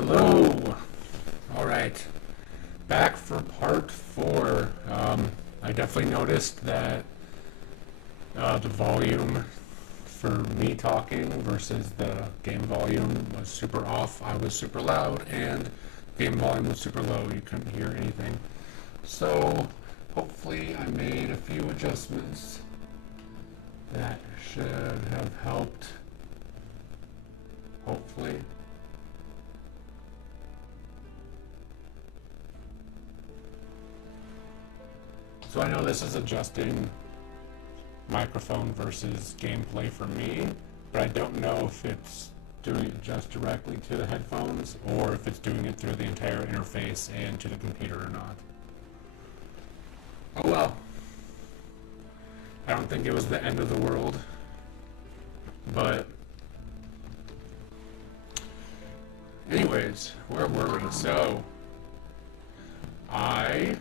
Hello. All right, back for part four. I definitely noticed that the volume for me talking versus the game volume was super off. I was super loud, and game volume was super low. You couldn't hear anything. So hopefully, I made a few adjustments that should have helped. Hopefully. So I know this is adjusting microphone versus gameplay for me, but I don't know if it's doing it just directly to the headphones or if it's doing it through the entire interface and to the computer or not. Oh well. I don't think it was the end of the world, but anyways, where were we? So I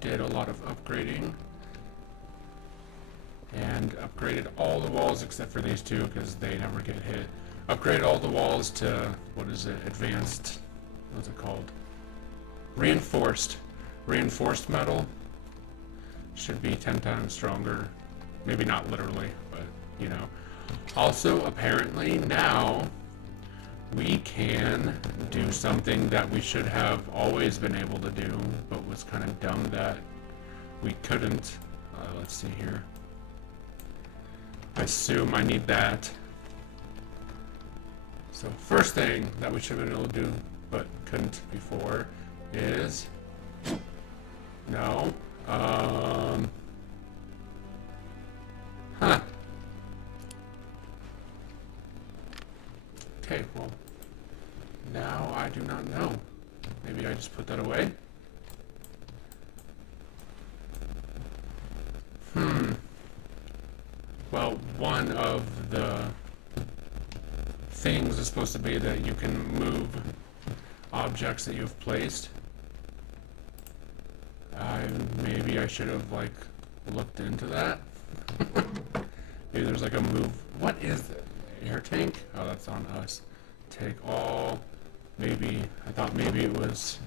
did a lot of upgrading and upgraded all the walls except for these two because they never get hit. Upgraded all the walls to, what is it, advanced, what's it called? Reinforced. Reinforced metal. Should be 10 times stronger. Maybe not literally, but you know. Also, apparently now we can do something that we should have always been able to do, but was kind of dumb that we couldn't. Let's see here. I assume I need that. So first thing that we should have been able to do, but couldn't before, is no. Huh. Okay, well, now I do not know. Maybe I just put that away? Well, one of the things is supposed to be that you can move objects that you've placed. Maybe I should have, like, looked into that. Maybe there's like a move. What is it? Air tank? Oh, that's on us. Take all. Maybe, I thought maybe it was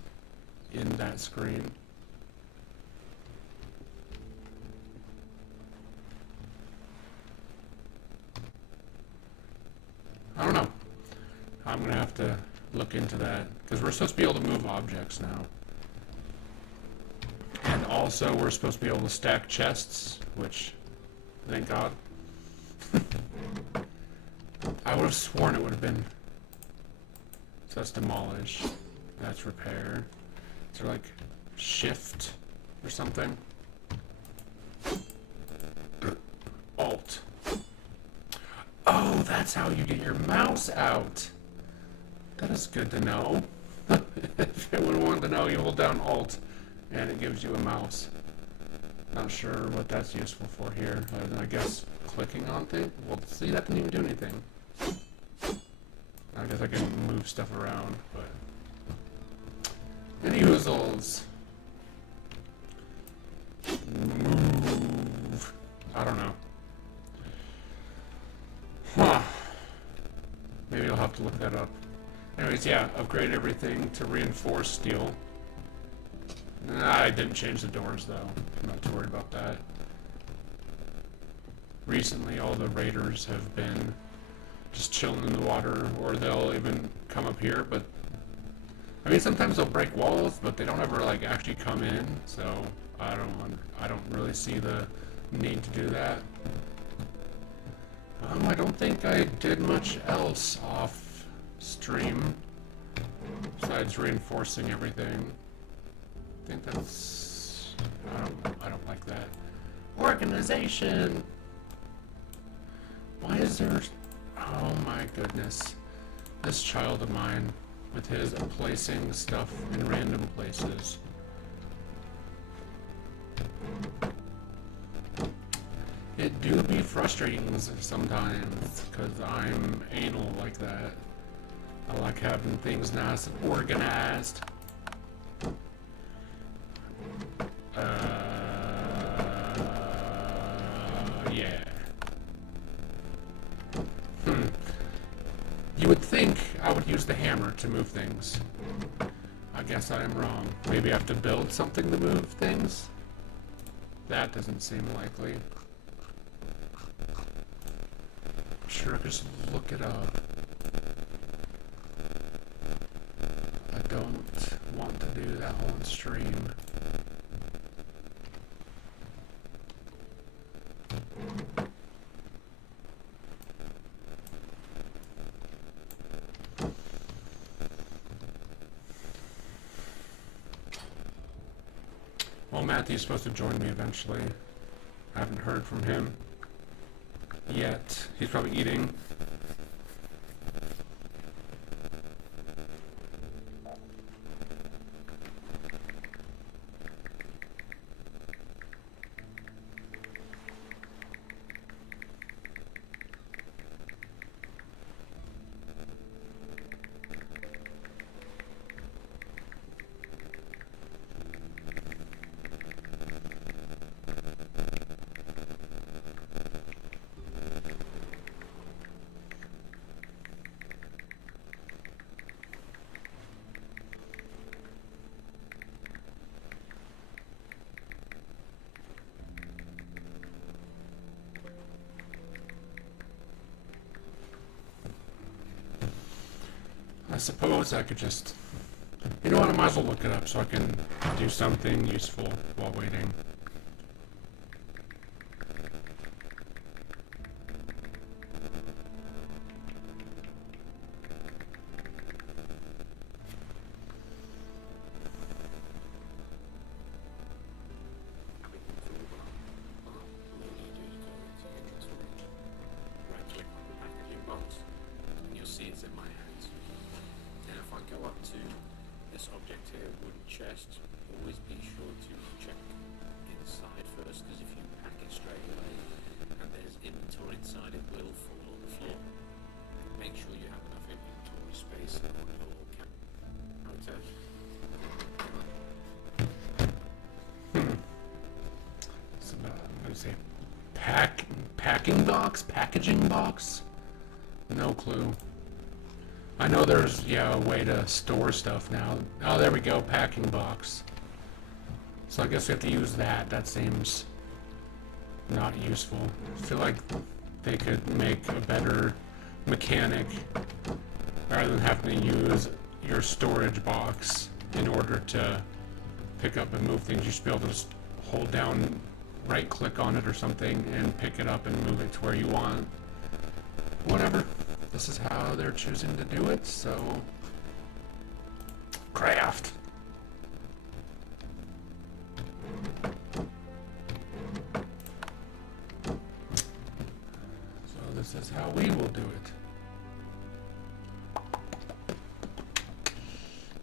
in that screen. I don't know. I'm going to have to look into that because we're supposed to be able to move objects now. And also we're supposed to be able to stack chests, which, thank God. I would have sworn it would have been. So that's demolish. That's repair. Is there like shift or something? Alt. Oh, that's how you get your mouse out. That is good to know. If anyone wanted to know, you hold down Alt and it gives you a mouse. Not sure what that's useful for here. I guess clicking on things? Well, see, that didn't even do anything. I guess I can move stuff around, but... Any oozles. Move. I don't know. Huh. Maybe I'll have to look that up. Anyways, yeah, upgrade everything to reinforced steel. I didn't change the doors, though. I'm not too worried about that. Recently, all the raiders have been just chilling in the water, or they'll even come up here, but... I mean, sometimes they'll break walls, but they don't ever, like, actually come in, so I don't really see the need to do that. I don't think I did much else off stream besides reinforcing everything. I think that's... I don't like that. Organization! Why is there... Oh my goodness. This child of mine with his placing stuff in random places. It do be frustrating sometimes because I'm anal like that. I like having things nice and organized. Yeah. You would think I would use the hammer to move things. I guess I am wrong. Maybe I have to build something to move things? That doesn't seem likely. Sure, just look it up. I don't want to do that on stream. Well, Matthew's supposed to join me eventually. I haven't heard from him yet. He's probably eating. I suppose I could just... You know what, I might as well look it up so I can do something useful while waiting. Packaging box? No clue. I know there's, yeah, a way to store stuff now. Oh, there we go, packing box. So I guess we have to use that. That seems not useful. I feel like they could make a better mechanic rather than having to use your storage box in order to pick up and move things. You should be able to just hold down, right click on it or something and pick it up and move it to where you want. Whatever. This is how they're choosing to do it, so craft. So this is how we will do it.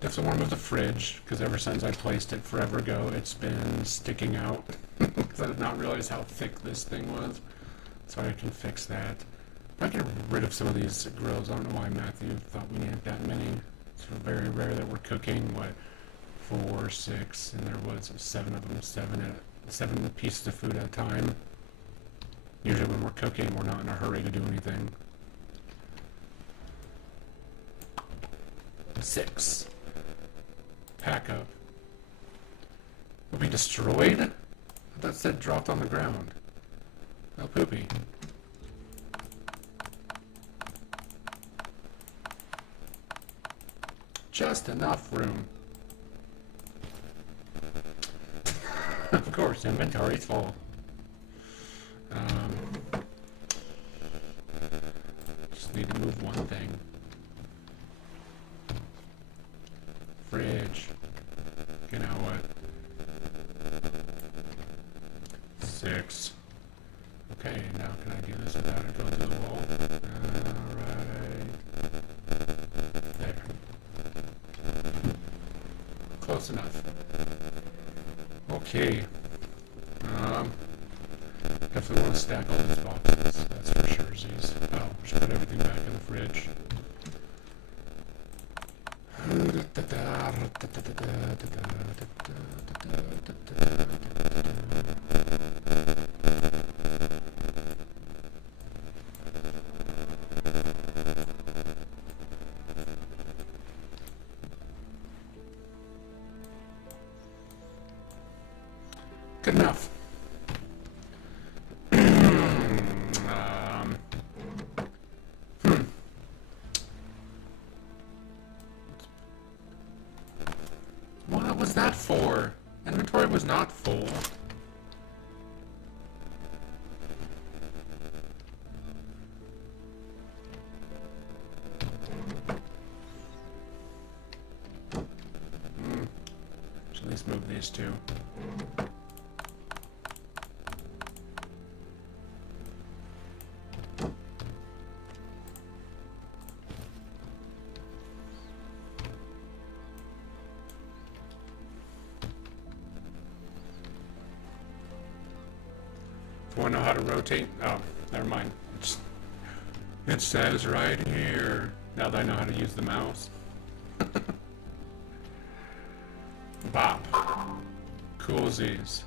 Definitely want to move the fridge, because ever since I placed it forever ago, it's been sticking out. Because I did not realize how thick this thing was. So I can fix that. I get rid of some of these grills. I don't know why Matthew thought we needed that many. It's very rare that we're cooking, what, 4, 6, and there was 7 of them, 7 pieces of food at a time. Usually when we're cooking, we're not in a hurry to do anything. 6. Pack up. Will be destroyed? I thought it said dropped on the ground. Oh, poopy. Just enough room. Of course, inventory's full. Just need to move one thing. Fridge. You know what? 6. Okay, now can I do this without it going through the wall? Alright. There. Close enough. Okay. Definitely want to stack all these boxes. That's for sure. Oh, just put everything back in the fridge. Good enough. What was that for? Inventory was not full. Should at least move these two. Want to know how to rotate? Oh, never mind. It says right here. Now that I know how to use the mouse. Bop. Coolsies.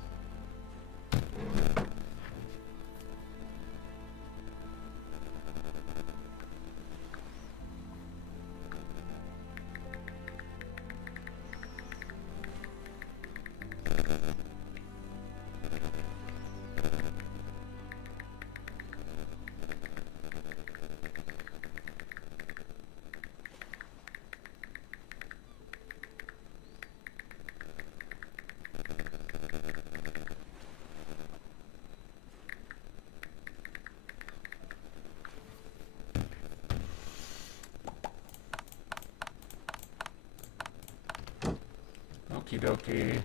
Okie dokie.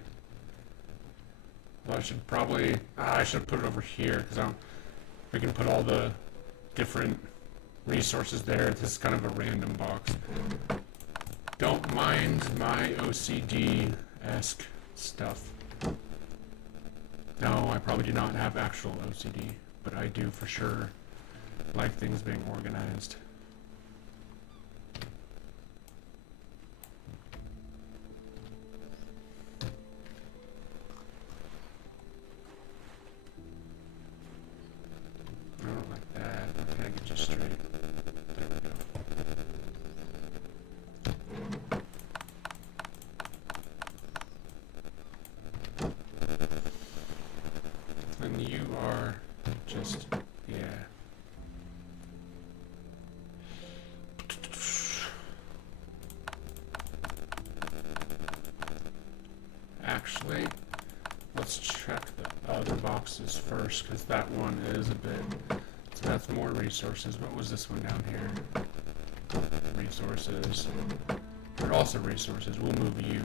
Well, I should probably... I should put it over here, because we can put all the different resources there. This is kind of a random box. Don't mind my OCD-esque stuff. No, I probably do not have actual OCD, but I do for sure like things being organized. Actually, let's check the other boxes first, because that one is a bit... So that's more resources. What was this one down here? Resources. They're also resources. We'll move you.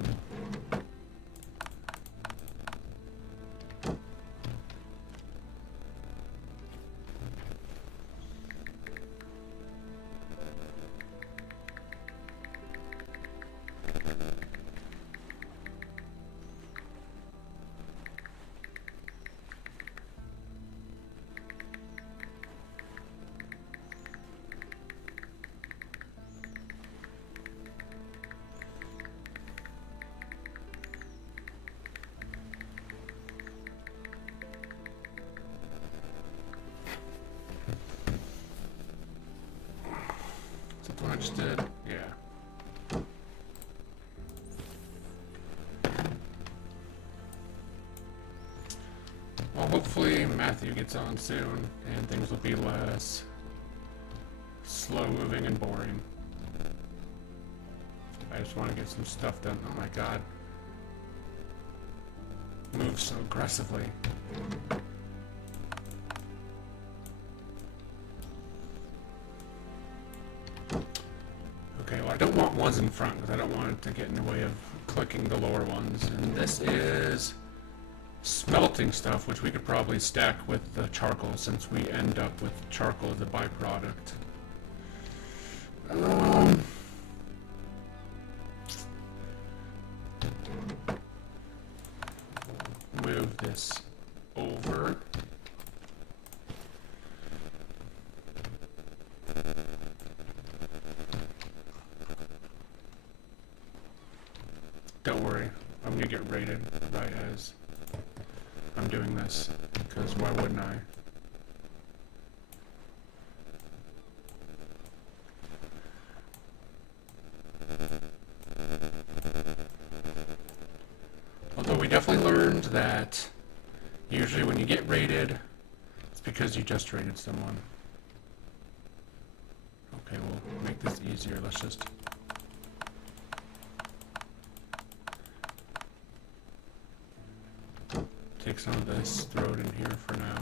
I just did, yeah. Well, hopefully Matthew gets on soon, and things will be less slow-moving and boring. I just want to get some stuff done. Oh my god. Moves so aggressively. Okay, well I don't want ones in front because I don't want it to get in the way of clicking the lower ones. And this is smelting stuff, which we could probably stack with the charcoal since we end up with charcoal as a byproduct. Move this over. Don't worry, I'm gonna get rated right as I'm doing this, because why wouldn't I? Although we definitely learned that Usually when you get raided, it's because you just raided someone. Okay, we'll make this easier. Let's just... take some of this, throw it in here for now.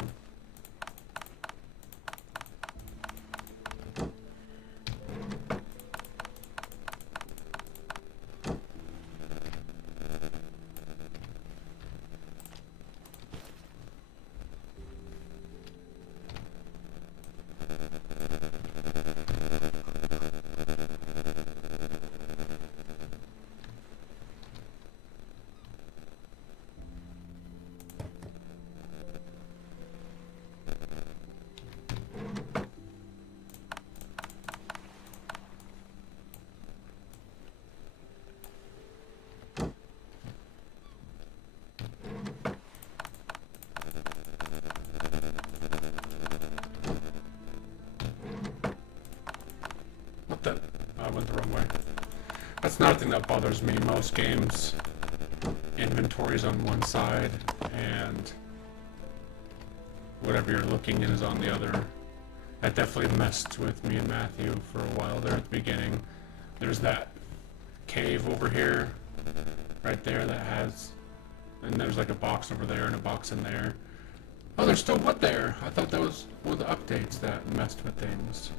What the? I went the wrong way. That's another thing that bothers me. Most games, inventory's on one side, and whatever you're looking at is on the other. That definitely messed with me and Matthew for a while there at the beginning. There's that cave over here, right there, that has... and there's like a box over there and a box in there. Oh, there's still wood there! I thought that was one of the updates that messed with things.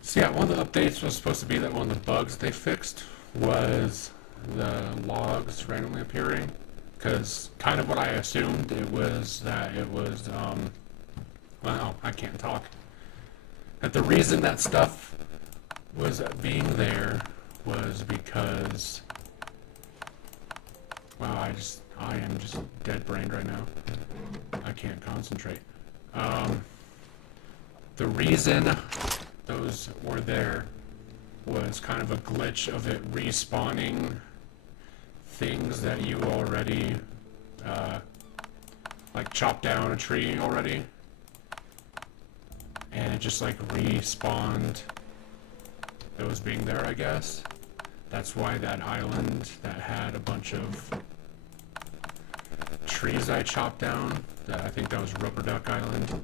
So yeah, one of the updates was supposed to be that one of the bugs they fixed was the logs randomly appearing, because kind of what I assumed it was that it was, well, I can't talk. That the reason that stuff was being there was because, wow, I am just dead-brained right now. I can't concentrate. The reason those were there was kind of a glitch of it respawning things that you already like chopped down a tree already, and it just like respawned those being there, I guess. That's why that island that had a bunch of trees I chopped down, that I think that was Rubber Duck Island,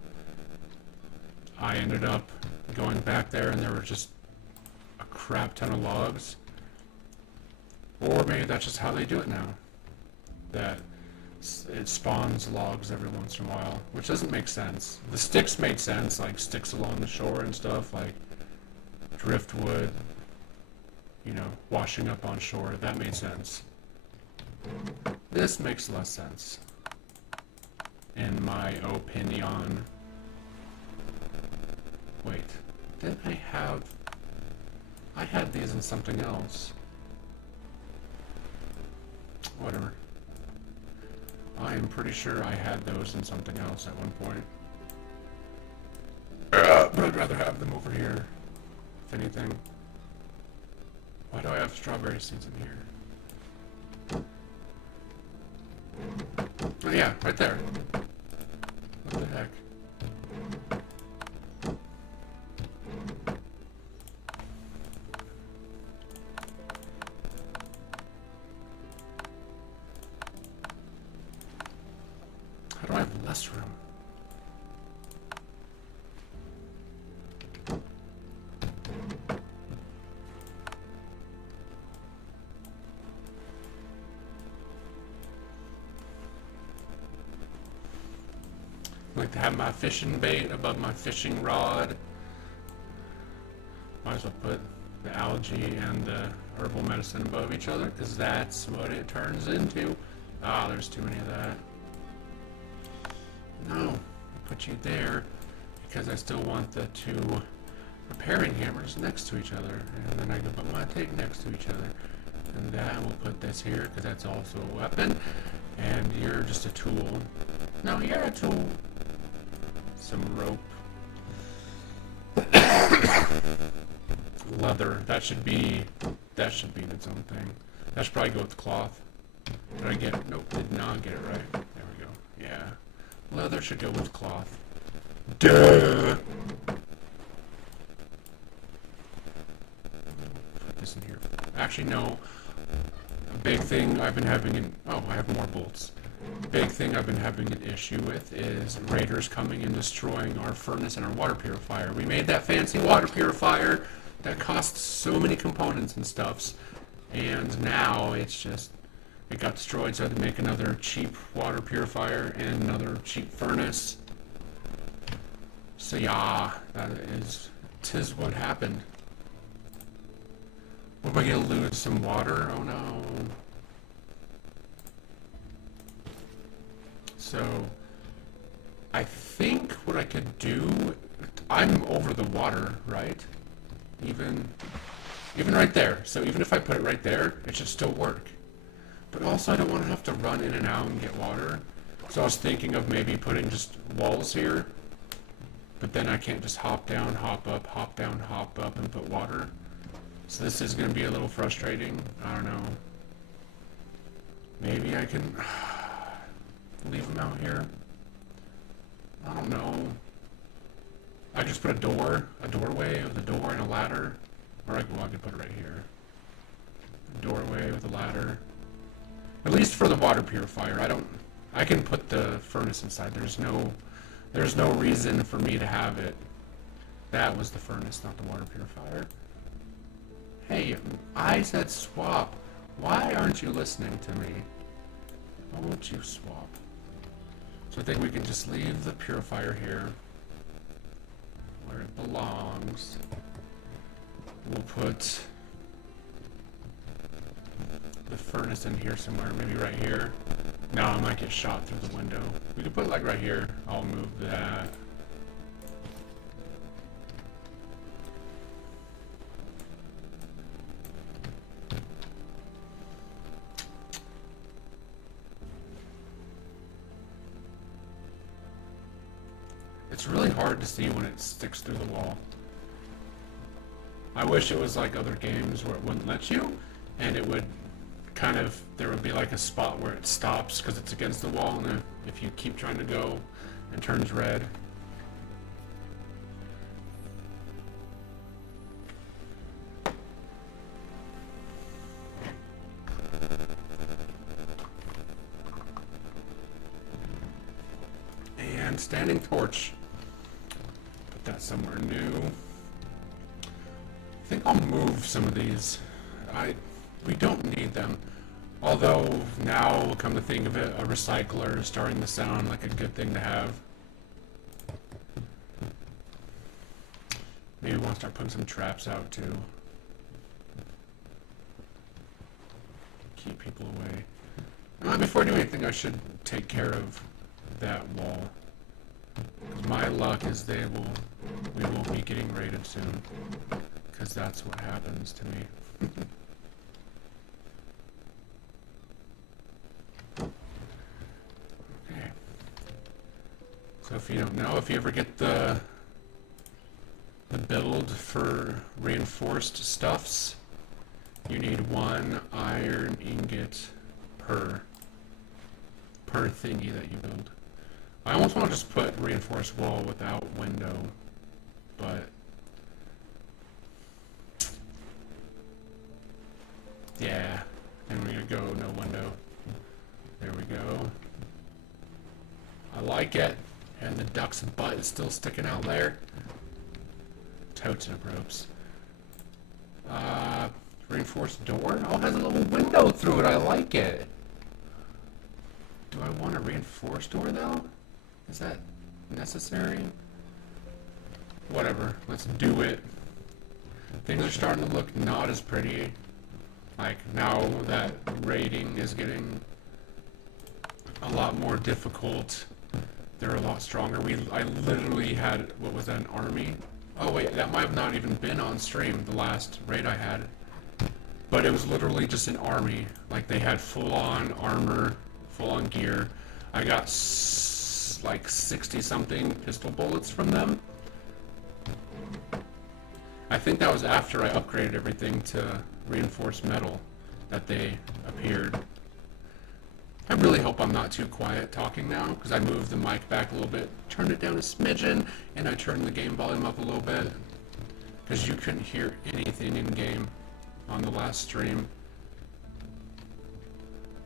I ended up going back there and there were just a crap ton of logs. Or maybe that's just how they do it now, that it spawns logs every once in a while, which doesn't make sense. The sticks made sense, like sticks along the shore and stuff, like driftwood, you know, washing up on shore, that made sense. This makes less sense, in my opinion. Wait, didn't I have... I had these in something else. Whatever. I am pretty sure I had those in something else at one point. But I'd rather have them over here, if anything. Why do I have strawberry seeds in here? Oh yeah, right there. What the heck? How do I have less room? like to have my fishing bait above my fishing rod. Might as well put the algae and the herbal medicine above each other, because that's what it turns into. Ah, there's too many of that. No, I put you there because I still want the two repairing hammers next to each other, and then I can put my tape next to each other. And that, we'll put this here because that's also a weapon, and you're just a tool. No, you're a tool. Some rope. Leather. That should be its own thing. That should probably go with cloth. Did I get it? Nope, did not get it right. There we go. Yeah. Leather should go with cloth. Duh! Put this in here. Actually, no. A big thing I've been having oh, I have more bolts. Big thing I've been having an issue with is raiders coming and destroying our furnace and our water purifier. We made that fancy water purifier that costs so many components and stuffs, and now it got destroyed, so I had to make another cheap water purifier and another cheap furnace. So yeah, tis what happened. What, am I gonna lose some water? Oh no. So, I think what I could do, I'm over the water, right? Even right there. So even if I put it right there, it should still work. But also I don't want to have to run in and out and get water. So I was thinking of maybe putting just walls here. But then I can't just hop down, hop up, hop down, hop up, and put water. So this is going to be a little frustrating. I don't know. Maybe I can leave them out here. I don't know. I just put a doorway with a door and a ladder. Or I could put it right here. A doorway with a ladder. At least for the water purifier. I can put the furnace inside. There's no reason for me to have it. That was the furnace, not the water purifier. Hey, I said swap. Why aren't you listening to me? Why won't you swap? So I think we can just leave the purifier here where it belongs. We'll put the furnace in here somewhere, maybe right here. No, I might get shot through the window. We could put it like right here. I'll move that. It's really hard to see when it sticks through the wall. I wish it was like other games where it wouldn't let you, and it would there would be like a spot where it stops because it's against the wall, and if you keep trying to go, it turns red. And standing torch. Put that somewhere new. I think I'll move some of these. We don't need them. Although, now, come to think of it, a recycler is starting to sound like a good thing to have. Maybe we'll start putting some traps out, too. Keep people away. Before I do anything, I should take care of that wall. Because my luck is we will be getting raided soon. Because that's what happens to me. Okay. So if you don't know, if you ever get the build for reinforced stuffs, you need 1 iron ingot per thingy that you build. I almost want to just put reinforced wall without window, but yeah, and we're gonna go no window. There we go. I like it. And the duck's butt is still sticking out there. Totes up ropes. Reinforced door? Oh, it has a little window through it. I like it. Do I want a reinforced door though? Is that... necessary? Whatever, let's do it. Things are starting to look not as pretty. Like, now that raiding is getting a lot more difficult, they're a lot stronger. I literally had, what was that, an army? Oh wait, that might have not even been on stream, the last raid I had. But it was literally just an army. Like, they had full-on armor, full-on gear. I got like 60-something pistol bullets from them. I think that was after I upgraded everything to reinforced metal that they appeared. I really hope I'm not too quiet talking now, because I moved the mic back a little bit, turned it down a smidgen, and I turned the game volume up a little bit, because you couldn't hear anything in game on the last stream.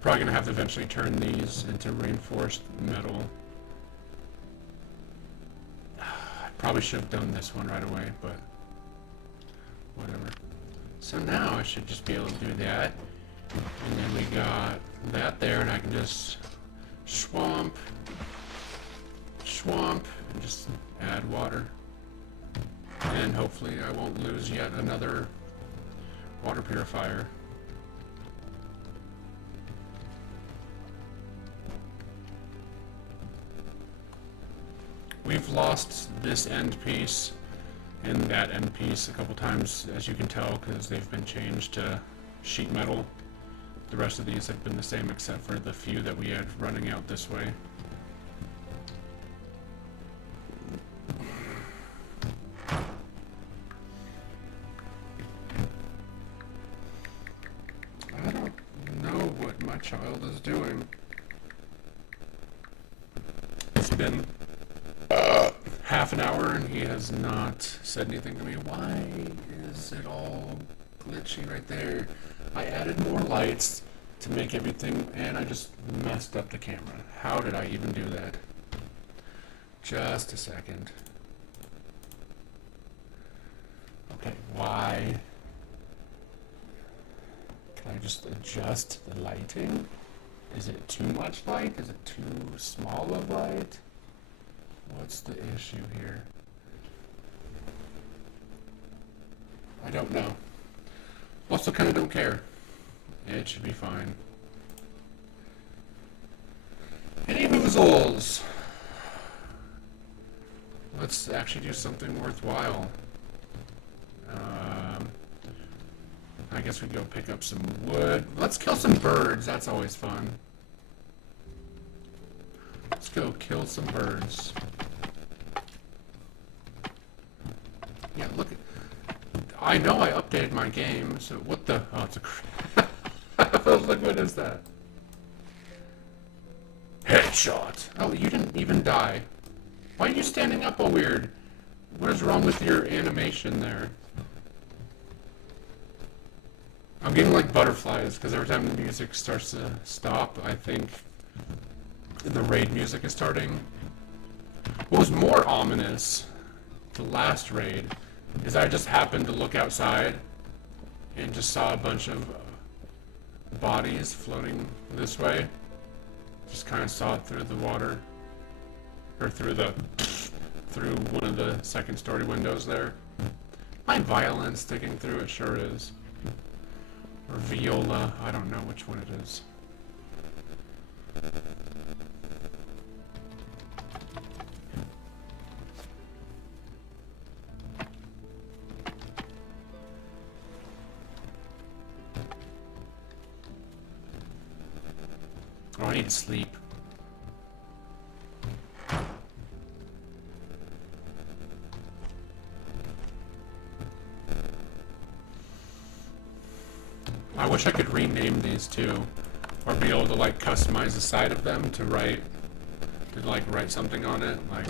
Probably gonna have to eventually turn these into reinforced metal. I probably should have done this one right away, but whatever. So now I should just be able to do that. And then we got that there, and I can just swamp, and just add water. And hopefully I won't lose yet another water purifier. We've lost this end piece and that end piece a couple times, as you can tell, because they've been changed to sheet metal. The rest of these have been the same except for the few that we had running out this way. I don't know what my child is doing. It's been half an hour and he has not said anything to me. Why is it all glitchy right there? I added more lights to make everything, and I just messed up the camera. How did I even do that? Just a second. Okay, why? Can I just adjust the lighting? Is it too much light? Is it too small of light? What's the issue here? I don't know. Also, kind of don't care. It should be fine. Any boozles? Let's actually do something worthwhile. I guess we go pick up some wood. Let's kill some birds. That's always fun. Let's go kill some birds. Yeah, look. I know I updated my game, so what the? Oh, it's a crap. I was like, what is that? Headshot. Oh, you didn't even die. Why are you standing up all weird? What is wrong with your animation there? I'm getting like butterflies, because every time the music starts to stop, I think the raid music is starting. What was more ominous, the last raid, is I just happened to look outside and just saw a bunch of bodies floating this way. Just kind of saw it through the water, or through one of the second story windows there. My violin sticking through it sure is. Or viola, I don't know which one it is. Oh, I need to sleep. I wish I could rename these too, or be able to like customize the side of them to write something on it, like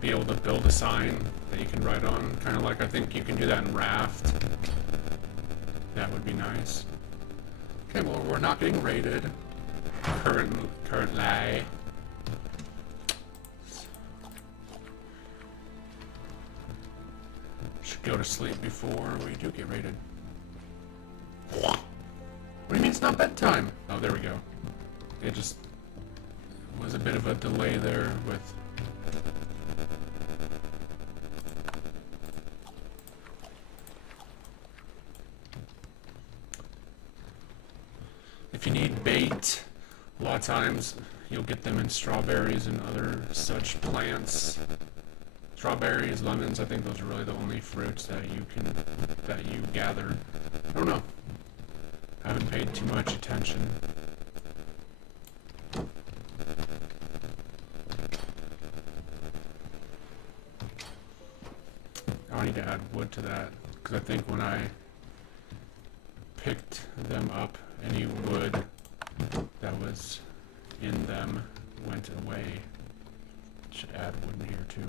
be able to build a sign that you can write on, kind of like I think you can do that in Raft. That would be nice. Okay, well we're not getting raided currently. Should go to sleep before we do get raided. What do you mean it's not bedtime? Oh, there we go. It just was a bit of a delay there with If you need bait, a lot of times you'll get them in strawberries and other such plants. Strawberries, lemons, I think those are really the only fruits that you gather. I don't know. I haven't paid too much attention. I need to add wood to that, because I think when I picked them up, any wood that was in them went away. Should add wood in here too.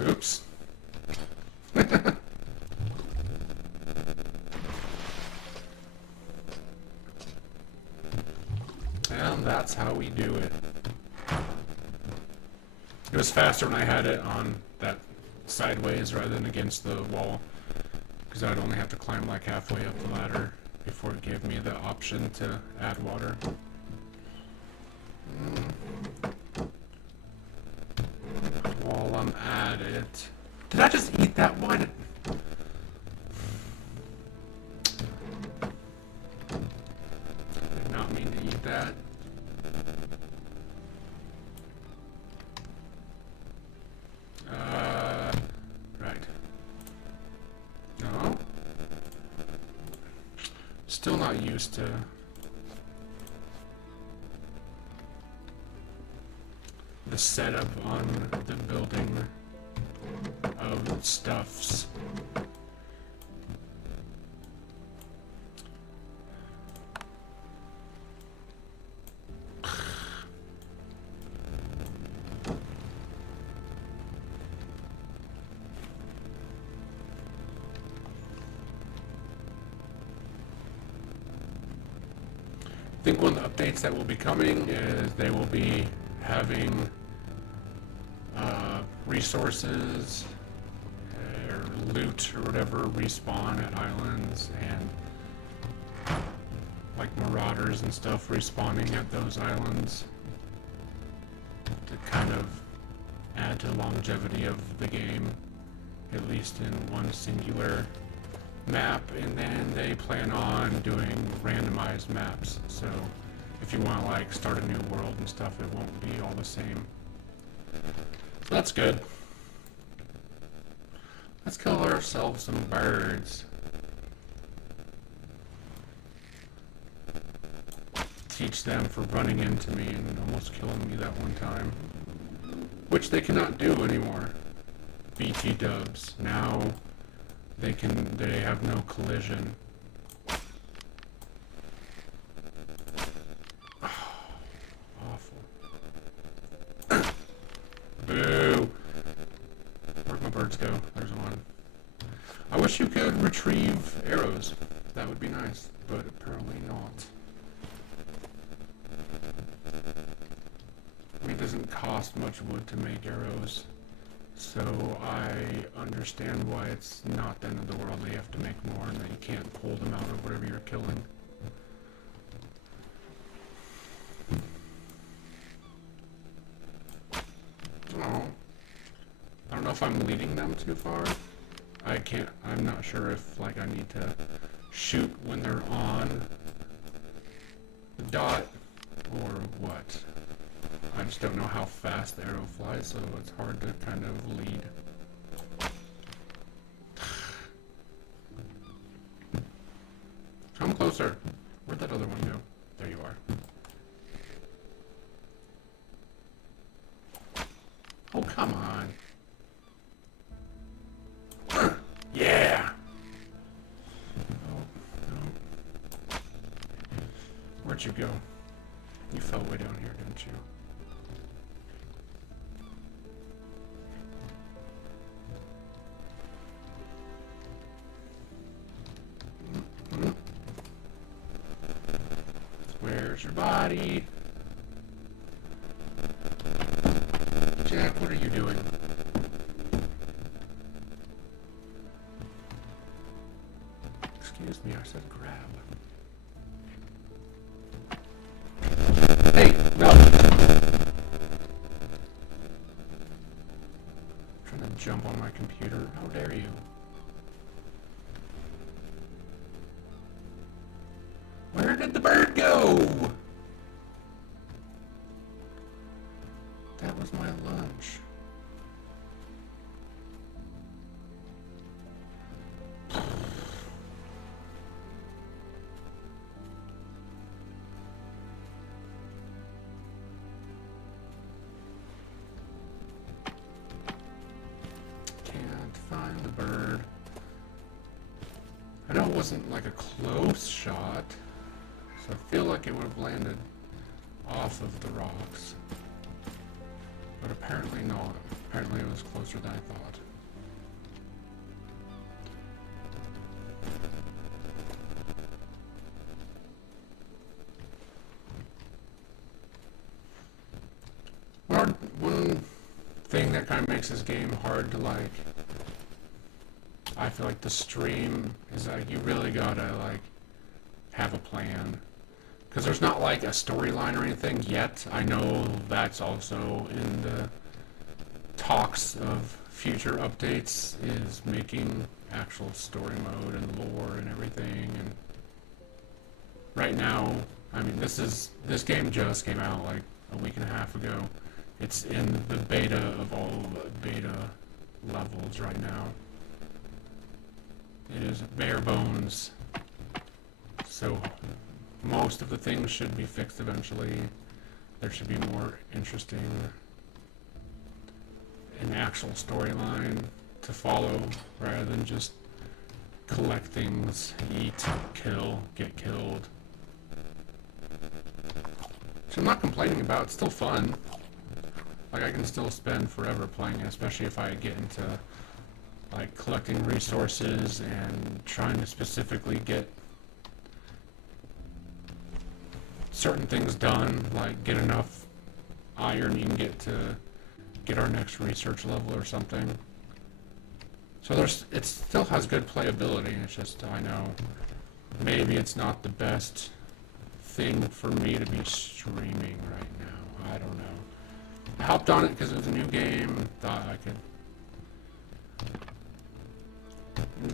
Oops. And that's how we do it. It was faster when I had it on that sideways rather than against the wall, because I'd only have to climb like halfway up the ladder before it gave me the option to add water. While I'm at it... Did I just eat that one? Did not mean to eat that. Right. No. Still not used to... the setup on the building of stuffs. I think one of the updates that will be coming is they will be having resources or loot or whatever respawn at islands, and like marauders and stuff respawning at those islands to kind of add to the longevity of the game, at least in one singular map. And then they plan on doing randomized maps, so if you want to like start a new world and stuff, it won't be all the same. So that's good. Let's kill ourselves some birds. Teach them for running into me and almost killing me that one time, which they cannot do anymore. BT dubs. Now they have no collision. Boo! Where'd my birds go? There's one. I wish you could retrieve arrows. That would be nice, but apparently not. I mean, it doesn't cost much wood to make arrows, so I understand why it's not the end of the world that you have to make more and that you can't pull them out of whatever you're killing. Oh. I don't know if I'm leading them too far. I'm not sure if like I need to shoot when they're on the dot or what. I just don't know how fast the arrow flies, so it's hard to kind of lead. Come closer. Where'd that other one go? There you are. Oh, come on. Yeah! Oh, no. Where'd you go? You fell way down here, didn't you? Where's your body? What are you doing? Excuse me, I said grab. Hey, no! Trying to jump on my computer. How dare you? Where did the bird go? That was my lunch. Can't find the bird. I know it wasn't like a close shot, so I feel like it would have landed off of the rocks. But apparently not. Apparently it was closer than I thought. One thing that kind of makes this game hard to like, I feel like the stream is like you really gotta like have a plan. Because there's not like a storyline or anything yet. I know that's also in the talks of future updates, is making actual story mode and lore and everything. And right now, I mean, this game just came out like a week and a half ago. It's in the beta of all beta levels right now. It is bare bones. So most of the things should be fixed eventually. There should be more interesting an actual storyline to follow rather than just collect things, eat, kill, get killed. Which I'm not complaining about, it's still fun. Like I can still spend forever playing it, especially if I get into like collecting resources and trying to specifically get certain things done, like get enough iron you can get our next research level or something. So it still has good playability. It's just, I know maybe it's not the best thing for me to be streaming right now. I don't know. I hopped on it because it was a new game. Thought I could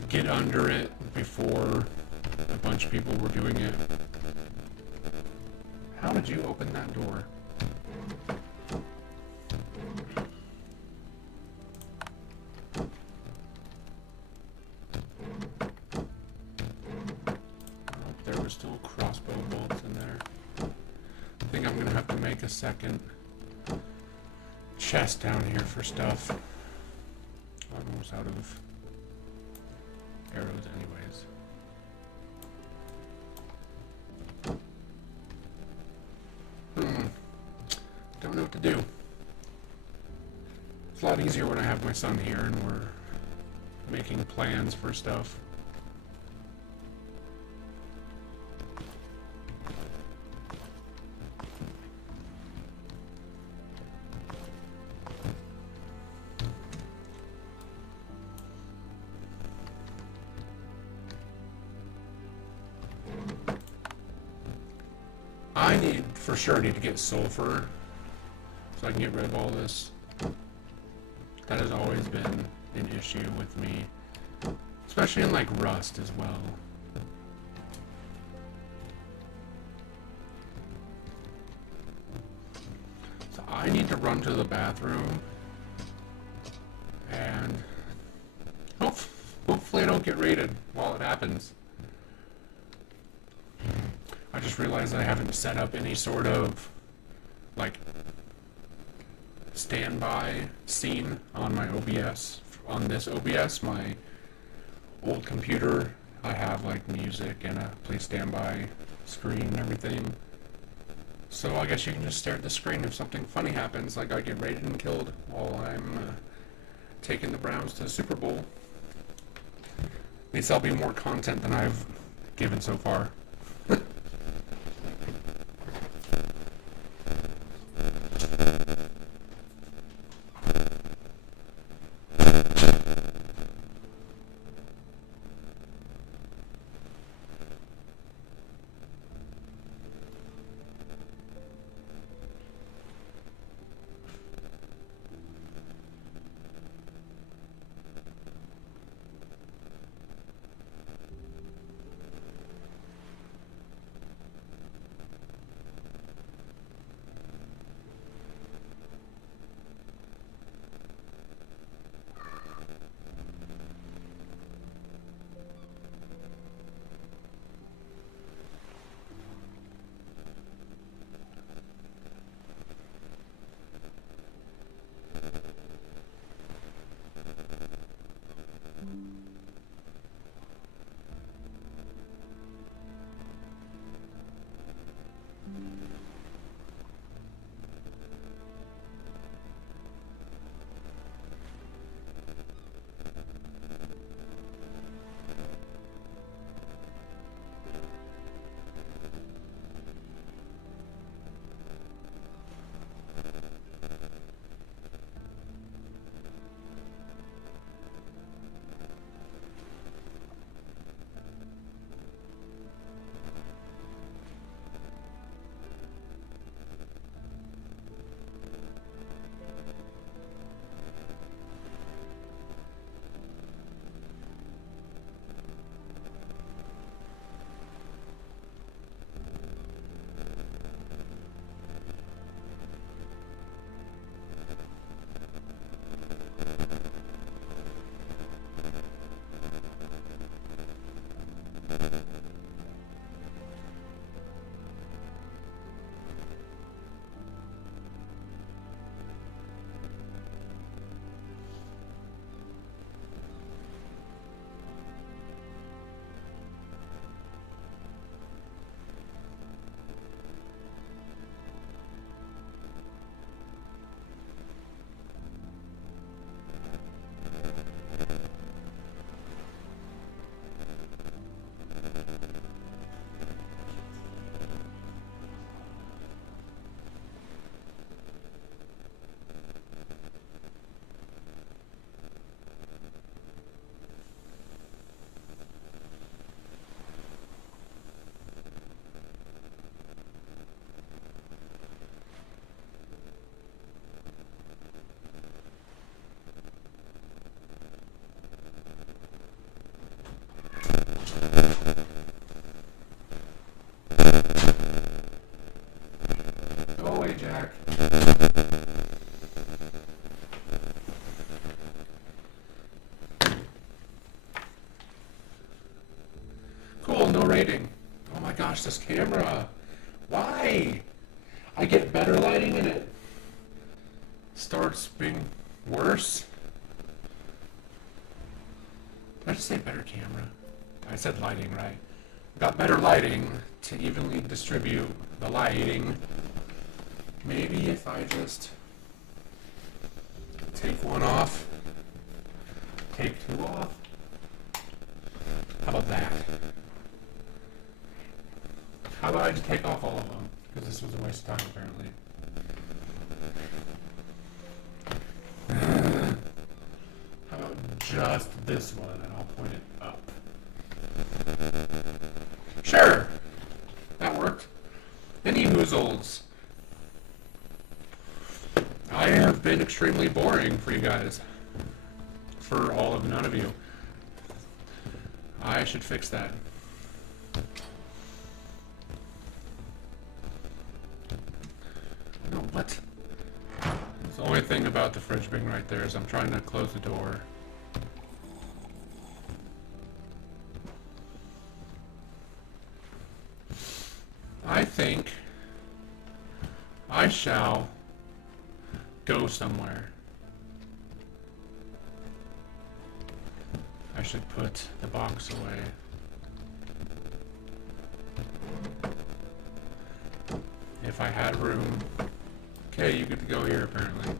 get under it before a bunch of people were doing it. How did you open that door? There were still crossbow bolts in there. I think I'm gonna have to make a second chest down here for stuff. I'm almost out of arrows anyways. Don't know what to do. It's a lot easier when I have my son here and we're making plans for stuff. For sure need to get sulfur so I can get rid of all this. That has always been an issue with me, especially in like Rust as well. So I need to run to the bathroom and hopefully I don't get raided while it happens. I just realized I haven't set up any sort of like standby scene on my OBS. On this OBS, my old computer, I have like music and a please standby screen and everything. So I guess you can just stare at the screen if something funny happens, like I get raided and killed while I'm taking the Browns to the Super Bowl. At least that'll be more content than I've given so far. away, Jack. Cool, no rating. Oh my gosh, this camera. Why? I get better lighting and it starts being worse. Did I just say better camera? I said lighting, right? Got better lighting to evenly distribute the lighting. Maybe if I just take one off, take two off. How about that? How about I just take off all of them? Because this was a waste of time, apparently. How about just this one, and I'll point it up? Sure! That worked. Any hoozles? I have been extremely boring for you guys. For all of none of you. I should fix that. No, what? The only thing about the fridge being right there is I'm trying to close the door. I think I shall go somewhere. I should put the box away. If I had room. Okay, you get to go here apparently.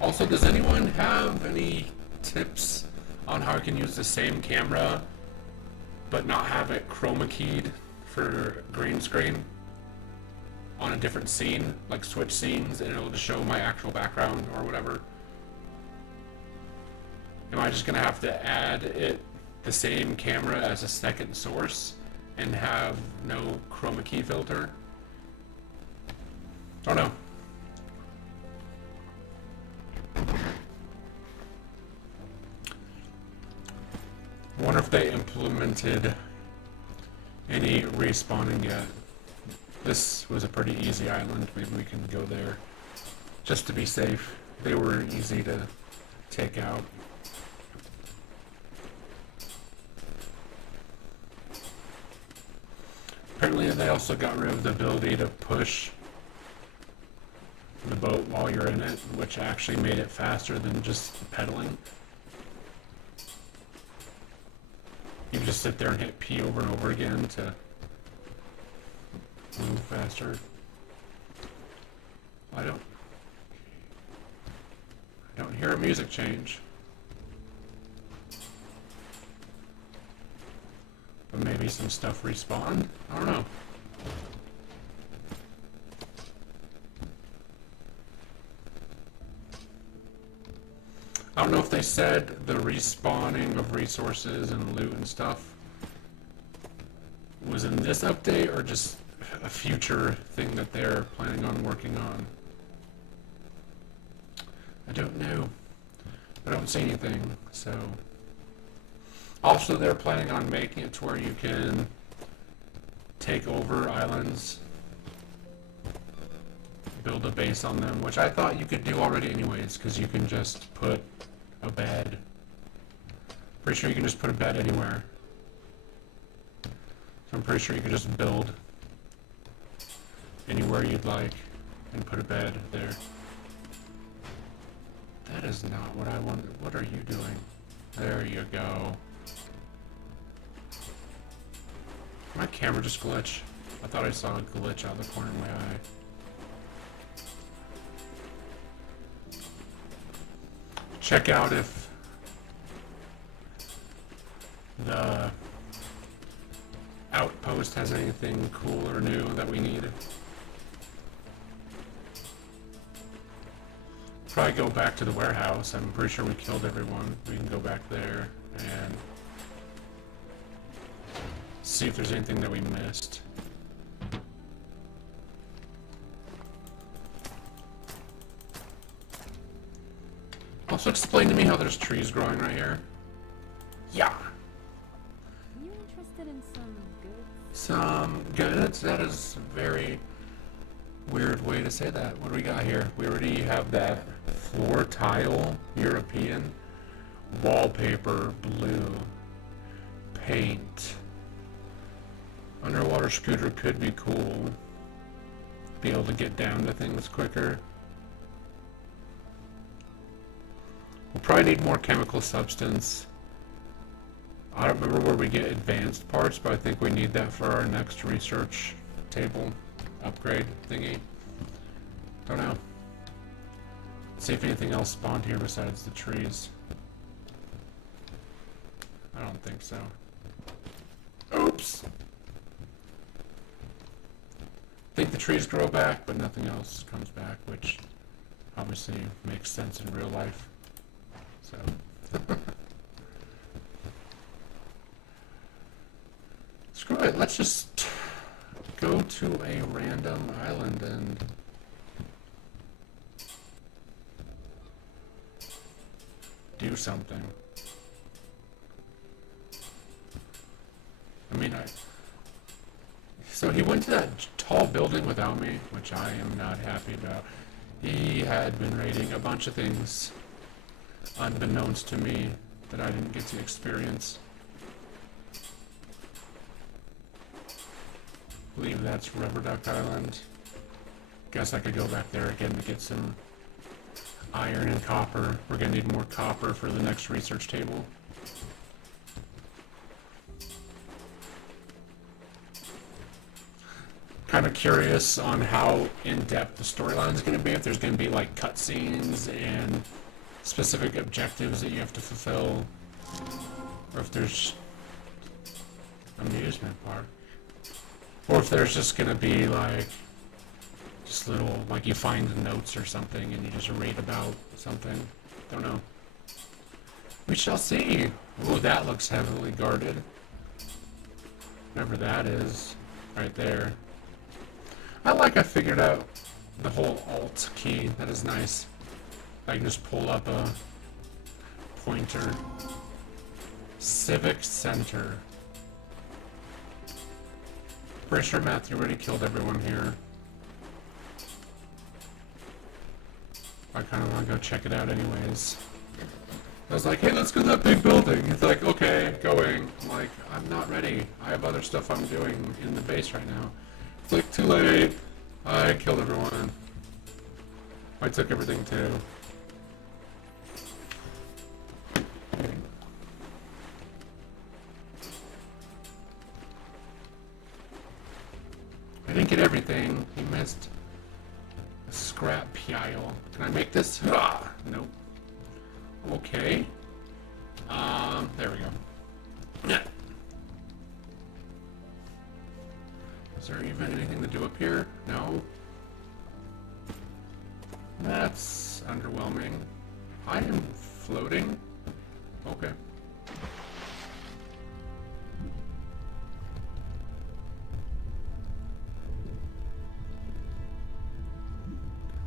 Also, does anyone have any tips on how I can use the same camera but not have it chroma keyed for green screen on a different scene, like switch scenes and it'll just show my actual background or whatever? Am I just gonna have to add it the same camera as a second source and have no chroma key filter? I don't know. I wonder if they implemented any respawning yet. This was a pretty easy island. Maybe we can go there just to be safe. They were easy to take out. Apparently they also got rid of the ability to push the boat while you're in it, which actually made it faster than just pedaling. You can just sit there and hit P over and over again to move faster. I don't hear a music change. But maybe some stuff respawned? I don't know. I don't know if they said the respawning of resources and loot and stuff was in this update or just a future thing that they're planning on working on. I don't know. I don't see anything, so. Also, they're planning on making it to where you can take over islands, build a base on them, which I thought you could do already anyways, because you can just put a bed. Pretty sure you can just put a bed anywhere. So I'm pretty sure you could just build anywhere you'd like and put a bed there. That is not what I wanted. What are you doing? There you go. My camera just glitched. I thought I saw a glitch out of the corner of my eye. Check out if the outpost has anything cool or new that we need. Probably go back to the warehouse. I'm pretty sure we killed everyone. We can go back there and see if there's anything that we missed. Also explain to me how there's trees growing right here. Yeah. You interested in some goods? Some goods? That is a very weird way to say that. What do we got here? We already have that floor tile, European, wallpaper, blue, paint. Underwater scooter could be cool. Be able to get down to things quicker. We'll probably need more chemical substance. I don't remember where we get advanced parts, but I think we need that for our next research table upgrade thingy. Don't know. Let's see if anything else spawned here besides the trees. I don't think so. Oops! I think the trees grow back, but nothing else comes back, which obviously makes sense in real life. So. Screw it, let's just go to a random island and do something. I mean, so he went to that tall building without me, which I am not happy about. He had been raiding a bunch of things unbeknownst to me that I didn't get to experience. I believe that's Rubber Duck Island. Guess I could go back there again to get some iron and copper. We're gonna need more copper for the next research table. Kind of curious on how in-depth the storyline is going to be. If there's going to be like cutscenes and specific objectives that you have to fulfill, or if there's amusement park, or if there's just going to be like just little, like you find the notes or something and you just read about something. Don't know. We shall see. Ooh, that looks heavily guarded. Whatever that is, right there. I figured out the whole Alt key. That is nice. I can just pull up a pointer. Civic Center. Pretty sure Matthew already killed everyone here. I kind of want to go check it out anyways. I was like, hey, let's go to that big building. He's like, okay, going. I'm like, I'm not ready. I have other stuff I'm doing in the base right now. It's like, too late. I killed everyone. I took everything too. I didn't get everything. He missed a scrap pile. Can I make this? Ah, nope. Okay. There we go. Yeah. Is there even anything to do up here? No. That's underwhelming. I am floating? Okay.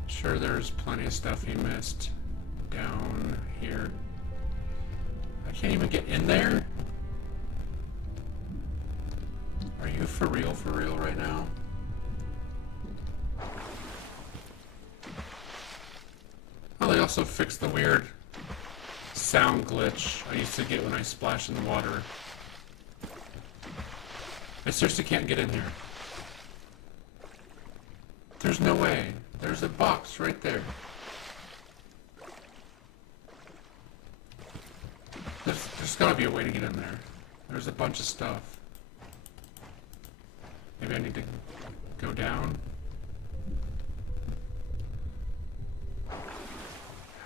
Sure, there's plenty of stuff he missed down here. I can't even get in there? Are you for real right now? Oh, they also fixed the weird sound glitch I used to get when I splash in the water. I seriously can't get in here. There's no way. There's a box right there. There's gotta be a way to get in there. There's a bunch of stuff. Maybe I need to go down.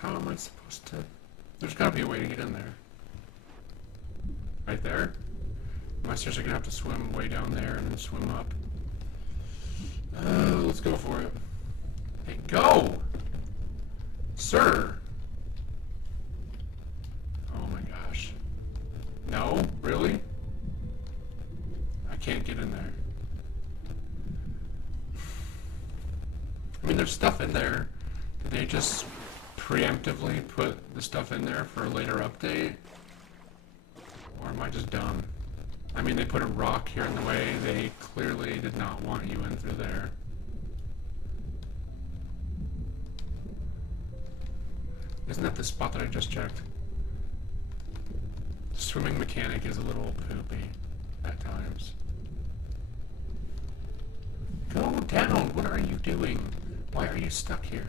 How am I supposed to... There's gotta be a way to get in there. Right there? Am I seriously gonna have to swim way down there and then swim up? Let's go for it. Hey, go! Sir! Oh my gosh. No? Really? I can't get in there. I mean, there's stuff in there. Did they just preemptively put the stuff in there for a later update? Or am I just dumb? I mean, they put a rock here in the way. They clearly did not want you in through there. Isn't that the spot that I just checked? The swimming mechanic is a little poopy at times. Go down! What are you doing? Why are you stuck here?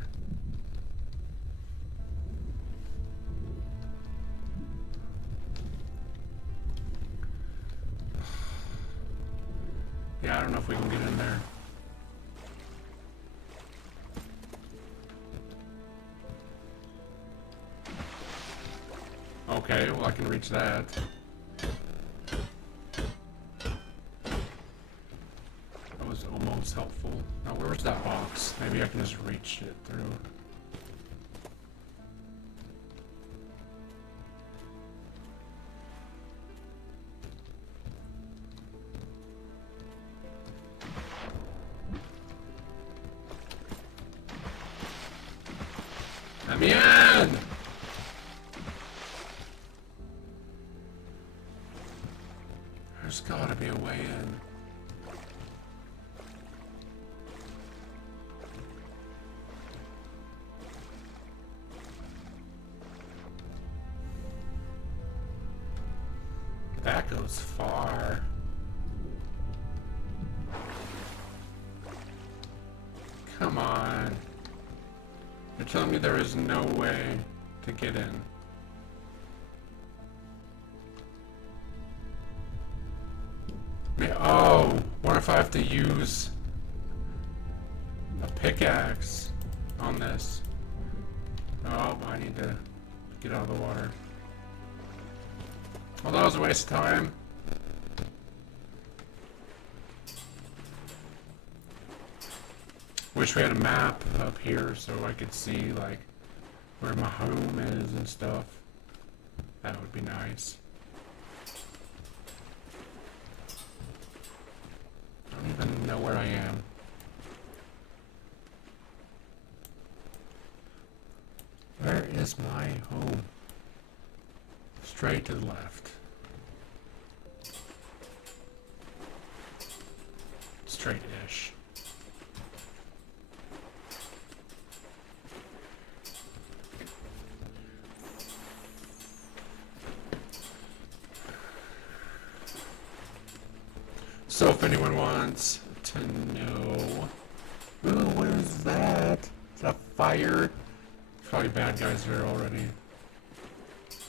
Yeah, I don't know if we can get in there. Okay, well I can reach that. That was almost helpful. Now where was that box? Maybe I can just reach it through. Let me in! There's gotta be a way in. That goes far. Come on. You're telling me there is no way to get in. Oh, what if I have to use a pickaxe on this? Oh, I need to get out of the water. Well, that was a waste of time. Wish we had a map up here so I could see, like, where my home is and stuff. That would be nice. I don't even know where I am. Where is my home? Straight to the left. Straight-ish. So if anyone wants to know... Ooh, what is that? Is that fire? There's probably bad guys there already.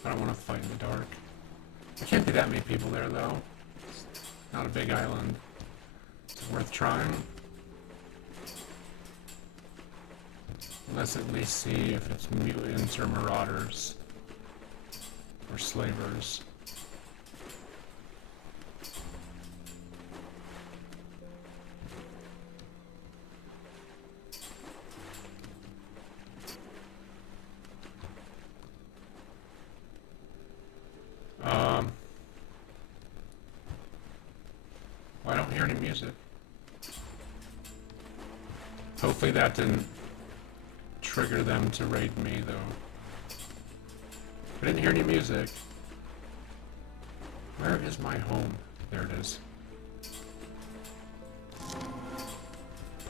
I don't want to fight in the dark. There can't be that many people there, though. It's not a big island. It's worth trying. Let's at least see if it's mutants or marauders. Or slavers. I don't hear any music. Hopefully that didn't trigger them to raid me, though. I didn't hear any music. Where is my home? There it is.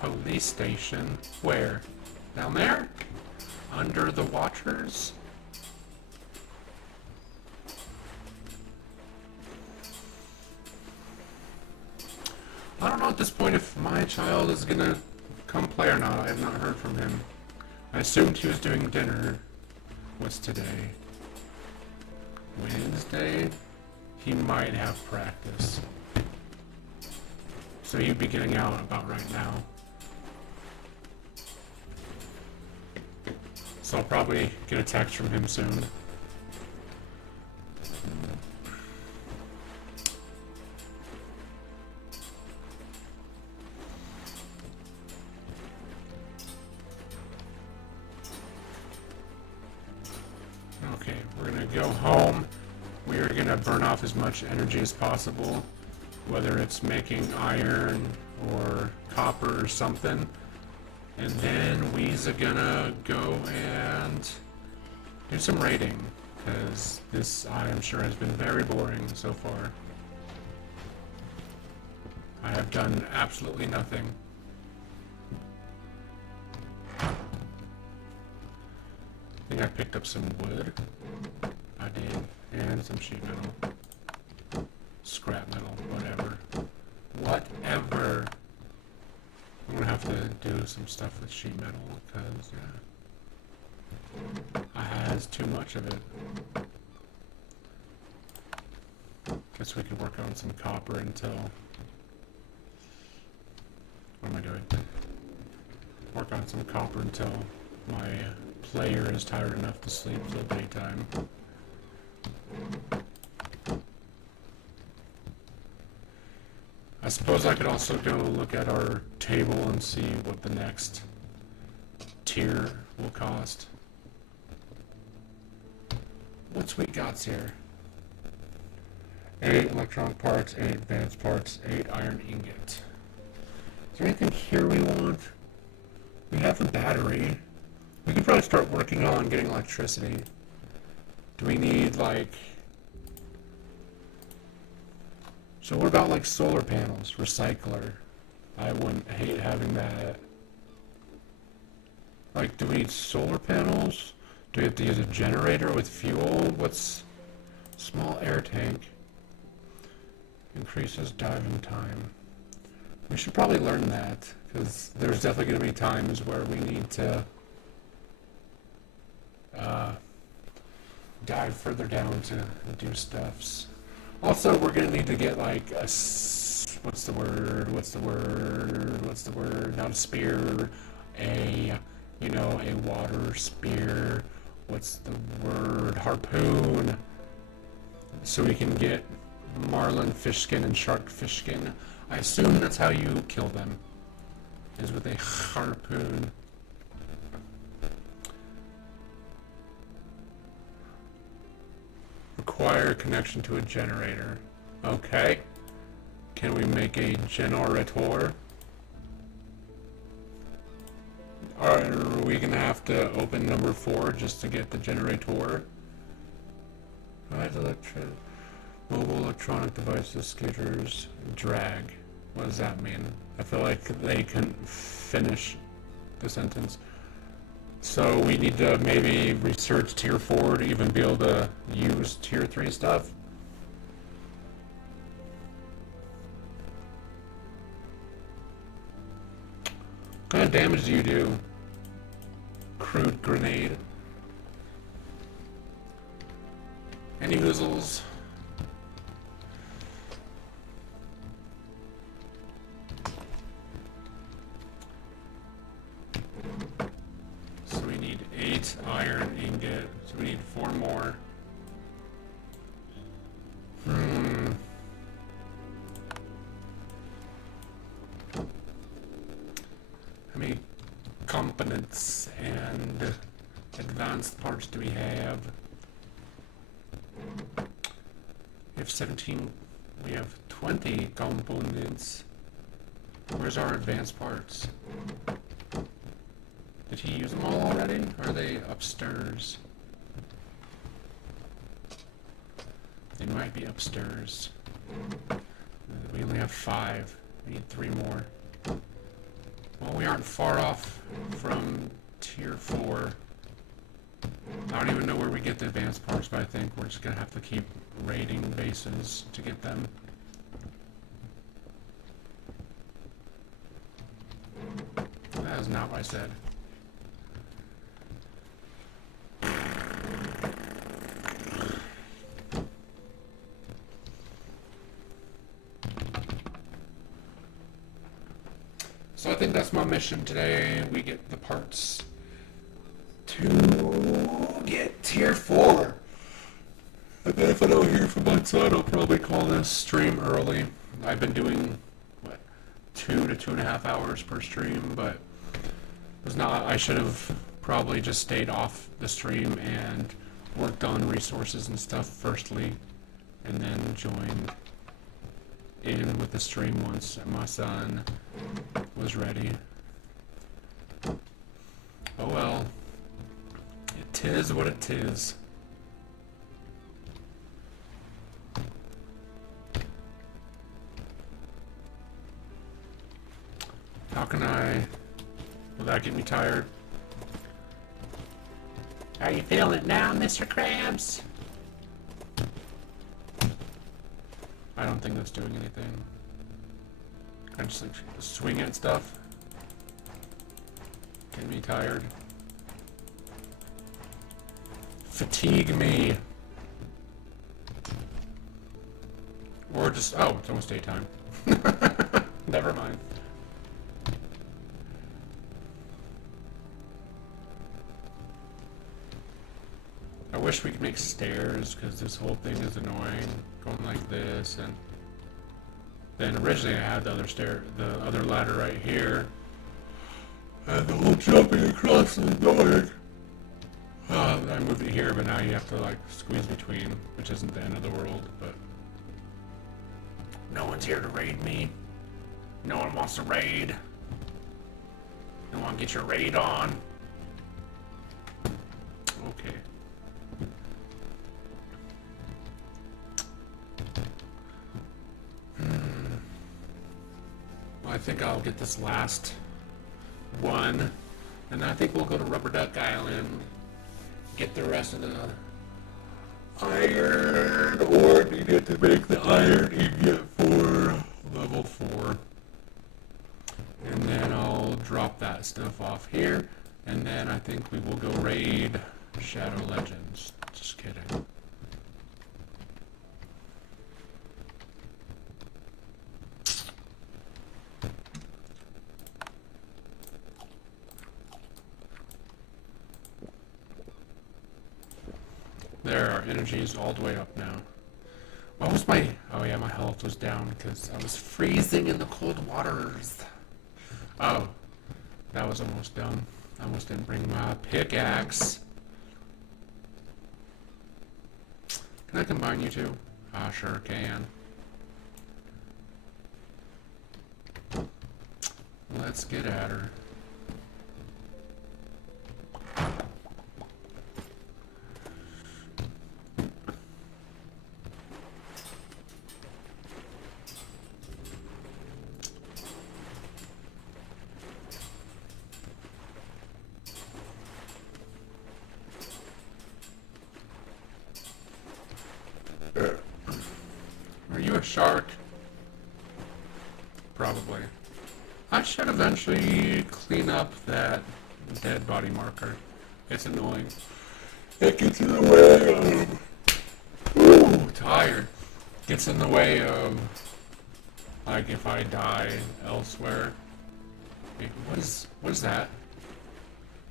Police station. Where? Down there? Under the Watchers? I don't know at this point if my child is gonna come play or not. I have not heard from him. I assumed he was doing dinner. What's today? Wednesday? He might have practice. So he'd be getting out about right now. So I'll probably get a text from him soon. Okay, we're gonna go home. We are gonna burn off as much energy as possible, whether it's making iron or copper or something. And then we's gonna go and do some raiding, because this, I am sure, has been very boring so far. I have done absolutely nothing. I think I picked up some wood. I did. And some sheet metal. Scrap metal. Whatever. Whatever. I'm gonna have to do some stuff with sheet metal, because, yeah. I has too much of it. Guess we could work on some copper until... What am I doing? Work on some copper until my player is tired enough to sleep till daytime. I suppose I could also go look at our table and see what the next tier will cost. What's we got here? 8 electronic parts, 8 advanced parts, 8 iron ingot. Is there anything here we want? We have a battery. We could probably start working on getting electricity. Do we need, like... So what about, like, solar panels? Recycler. I wouldn't hate having that. Like, do we need solar panels? Do we have to use a generator with fuel? What's... Small air tank. Increases diving time. We should probably learn that, because there's definitely going to be times where we need to dive further down to do stuffs. Also, we're going to need to get like a, what's the word, not a spear, a, you know, a water spear, what's the word, harpoon, so we can get marlin fish skin and shark fish skin. I assume that's how you kill them, is with a harpoon. Require connection to a generator. Okay. Can we make a generator? Are we gonna have to open number 4 just to get the generator? Right, mobile electronic devices, scooters, drag. What does that mean? I feel like they couldn't finish the sentence. So we need to maybe research tier 4 to even be able to use tier 3 stuff. What kind of damage do you do? Crude grenade. Any missiles? So we need 8 iron ingot. So we need 4 more. How many components and advanced parts do we have? We have 17. We have 20 components. Where's our advanced parts? Did he use them all already? Or are they upstairs? They might be upstairs. We only have 5. We need 3 more. Well, we aren't far off from tier 4. I don't even know where we get the advanced parts, but I think we're just going to have to keep raiding bases to get them. That is not what I said. So I think that's my mission today. We get the parts to get tier 4. And then if I don't hear from my son, I'll probably call this stream early. I've been doing, what, 2 to 2.5 hours per stream, but it was not, I should have probably just stayed off the stream and worked on resources and stuff firstly, and then joined in with the stream once my son was ready. Oh well, Tis what it is. How can I... Will that get me tired? Are you feeling it now, Mr. Krabs? I don't think that's doing anything. I just like swing at stuff. Get me tired. Fatigue me. Or just, oh, it's almost daytime. Never mind. I wish we could make stairs, because this whole thing is annoying. Going like this, and then originally I had the other ladder right here. And the whole jumping across is annoying. I moved it here, but now you have to like squeeze between, which isn't the end of the world, but no one's here to raid me. No one wants to raid. No one get your raid on. Okay. Well, I think I'll get this last one, and I think we'll go to Rubber Duck Island, get the rest of the iron ore needed to make the iron ingot for level 4. And then I'll drop that stuff off here, and then I think we will go raid Shadow Legends. Just kidding. There, our energy is all the way up now. What was my... Oh yeah, my health was down because I was freezing in the cold waters. Oh, that was almost dumb. I almost didn't bring my pickaxe. Can I combine you two? I sure can. Let's get at her. Are you a shark? Probably. I should eventually clean up that dead body marker. It's annoying. It gets in the way of... Ooh, tired. Gets in the way of... Like if I die elsewhere. Wait, what is that?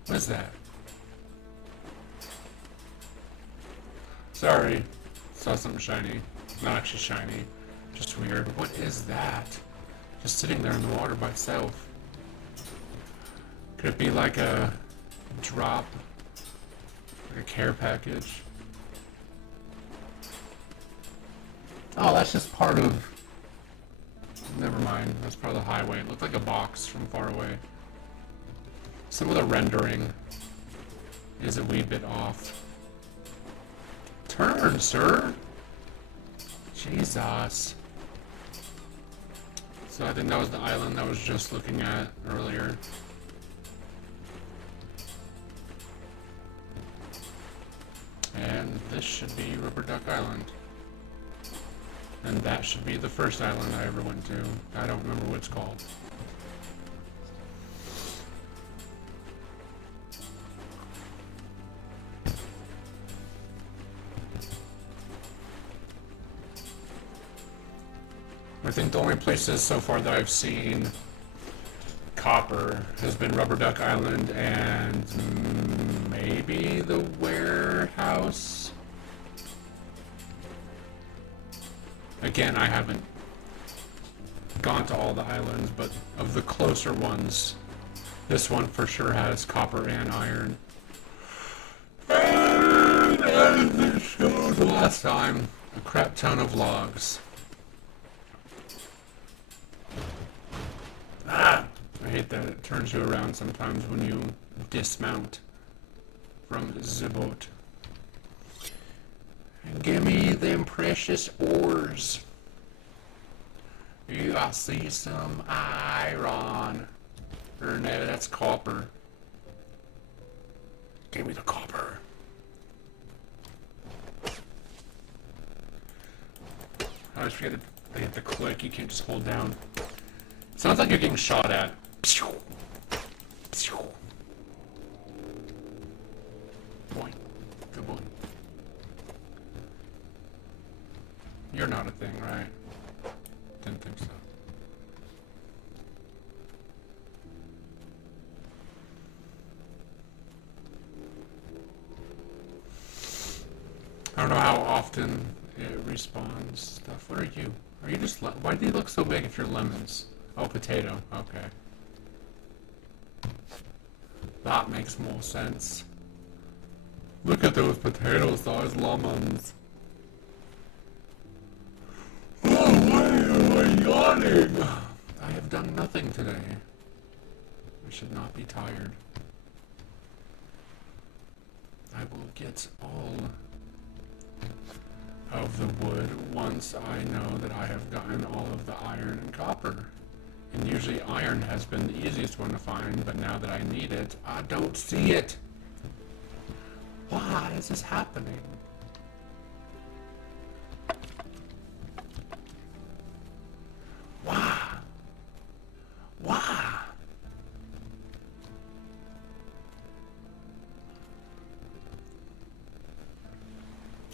What is that? Sorry. Saw something shiny. Not actually shiny. Just weird. What is that? Just sitting there in the water by itself. Could it be like a drop? Like a care package? Oh, that's just part of... Never mind. That's part of the highway. It looked like a box from far away. Some of the rendering is a wee bit off. Turn, sir! Jesus. So I think that was the island I was just looking at earlier. And this should be Rubber Duck Island. And that should be the first island I ever went to. I don't remember what it's called. I think the only places so far that I've seen copper has been Rubber Duck Island and maybe the warehouse. Again, I haven't gone to all the islands, but of the closer ones, this one for sure has copper and iron. And as it showed last time, a crap ton of logs. I hate that it turns you around sometimes when you dismount. from the boat. Give me them precious ores. I see some iron. Or no, that's copper. Give me the copper. I always forget they have to click. You can't just hold down. Sounds like you're getting shot at. Boy, good boy. You're not a thing, right? Didn't think so. I don't know how often it respawns stuff. What are you? Are you just why do you look so big if you're lemons? Oh, potato. Okay. That makes more sense. Look at those potato-sized lemons. Oh, why am I yawning? I have done nothing today. I should not be tired. I will get all of the wood once I know that I have gotten all of the iron and copper. And usually iron has been the easiest one to find, but now that I need it, I don't see it. Why is this happening? Why? Why?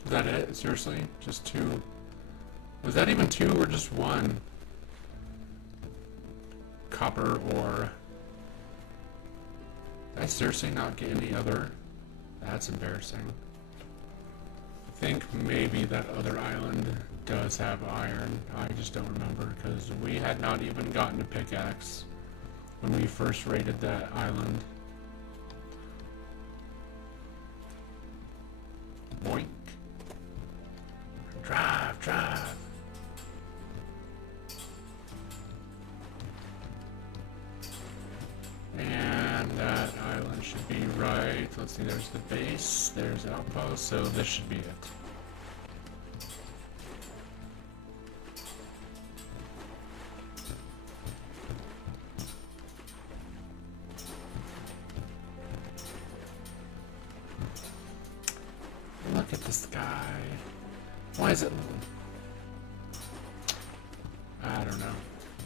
Is that it? Seriously? Just two? Was that even two or just one? Copper ore. Did I seriously not get any other? That's embarrassing. I think maybe that other island does have iron. I just don't remember because we had not even gotten a pickaxe when we first raided that island. Boink. Drive, drive. And that island should be right. Let's see, there's the base, there's outpost, so this should be it. Look at the sky. Why is it... I don't know.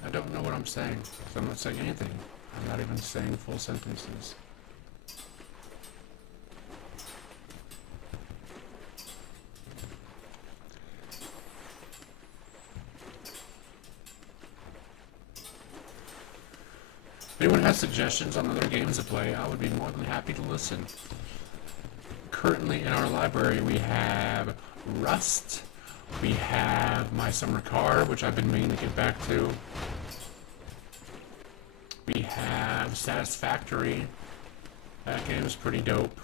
I don't know what I'm saying, so I'm not saying anything. I'm not even saying full sentences. If anyone has suggestions on other games to play, I would be more than happy to listen. Currently in our library we have Rust, we have My Summer Car, which I've been meaning to get back to. We have Satisfactory. That game is pretty dope.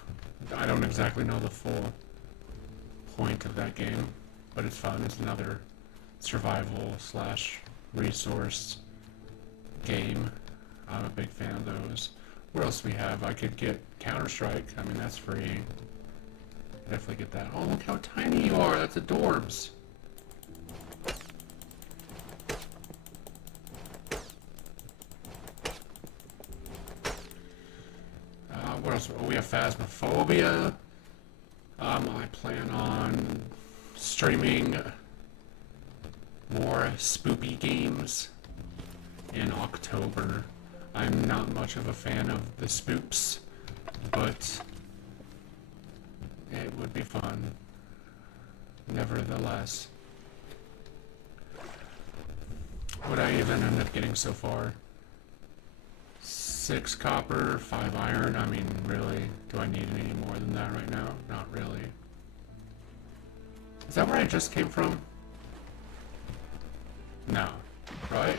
I don't exactly know the full point of that game, but it's fun. It's another survival slash resource game. I'm a big fan of those. What else do we have? I could get Counter-Strike. I mean, that's free. Definitely get that. Oh, look how tiny you are. That's adorbs. What else? Oh, we have Phasmophobia. I plan on streaming more spoopy games in October. I'm not much of a fan of the spoops, but it would be fun, nevertheless. What I even end up getting so far? 6 copper, 5 iron. I mean, really, do I need any more than that right now? Not really. Is that where I just came from? No. Right?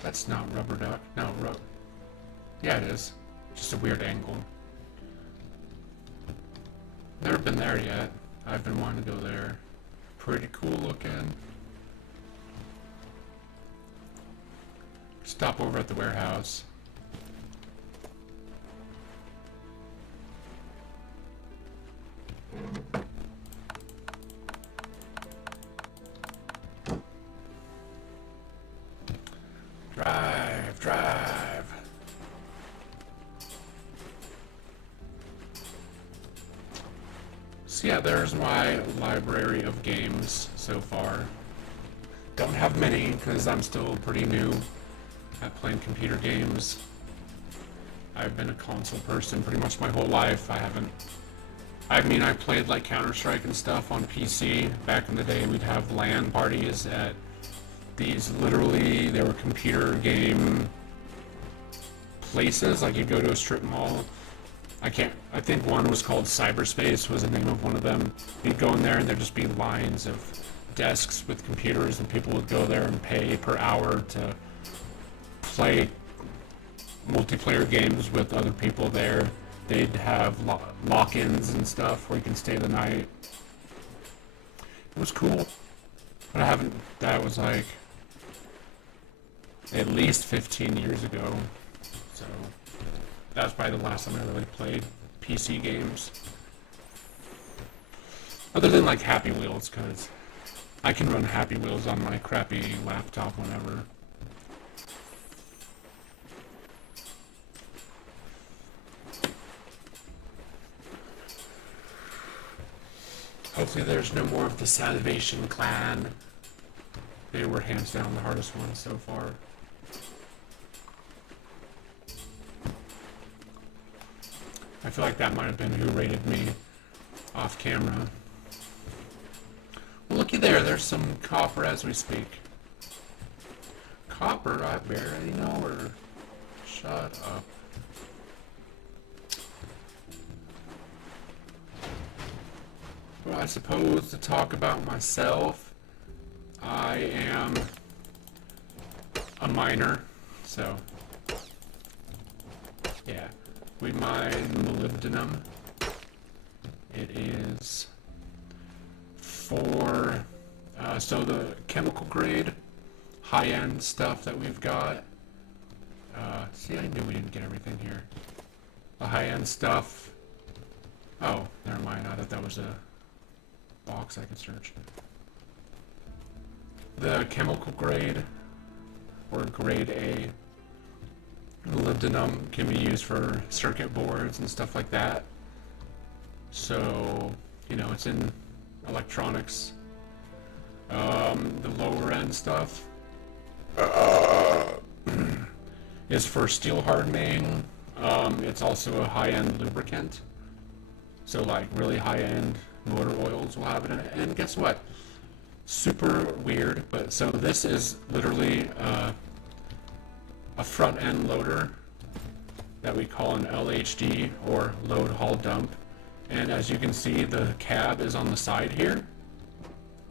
That's not rubber duck. No, yeah, it is. Just a weird angle. Never been there yet. I've been wanting to go there. Pretty cool looking. Stop over at the warehouse. So yeah, there's my library of games so far. Don't have many because I'm still pretty new at playing computer games. I've been a console person pretty much my whole life. I played like Counter-Strike and stuff on PC. Back in the day, we'd have LAN parties at these, literally, they were computer game places. Like, you'd go to a strip mall. I think one was called Cyberspace, was the name of one of them. You'd go in there and there'd just be lines of desks with computers, and people would go there and pay per hour to play multiplayer games with other people there. They'd have lock-ins and stuff where you can stay the night. It was cool. But that was like at least 15 years ago. So that was probably the last time I really played PC games. Other than like Happy Wheels, because I can run Happy Wheels on my crappy laptop whenever. Hopefully there's no more of the Salvation Clan. They were hands down the hardest one so far. I feel like that might have been who rated me off camera. Well, looky there, there's some copper as we speak. Copper? I barely know her. Shut up. Well, I suppose to talk about myself, I am a miner, so yeah, we mine molybdenum. It is for, so the chemical grade, high-end stuff that we've got, see, I knew we didn't get everything here. The high-end stuff, oh, never mind, I thought that was a box I could search. The chemical grade, or grade A, molybdenum can be used for circuit boards and stuff like that. So, you know, it's in electronics. The lower end stuff is for steel hardening. It's also a high-end lubricant. So like really high-end motor oils will have it in it. And guess what? Super weird, but so this is literally a front end loader that we call an LHD, or load haul dump. And as you can see, the cab is on the side here.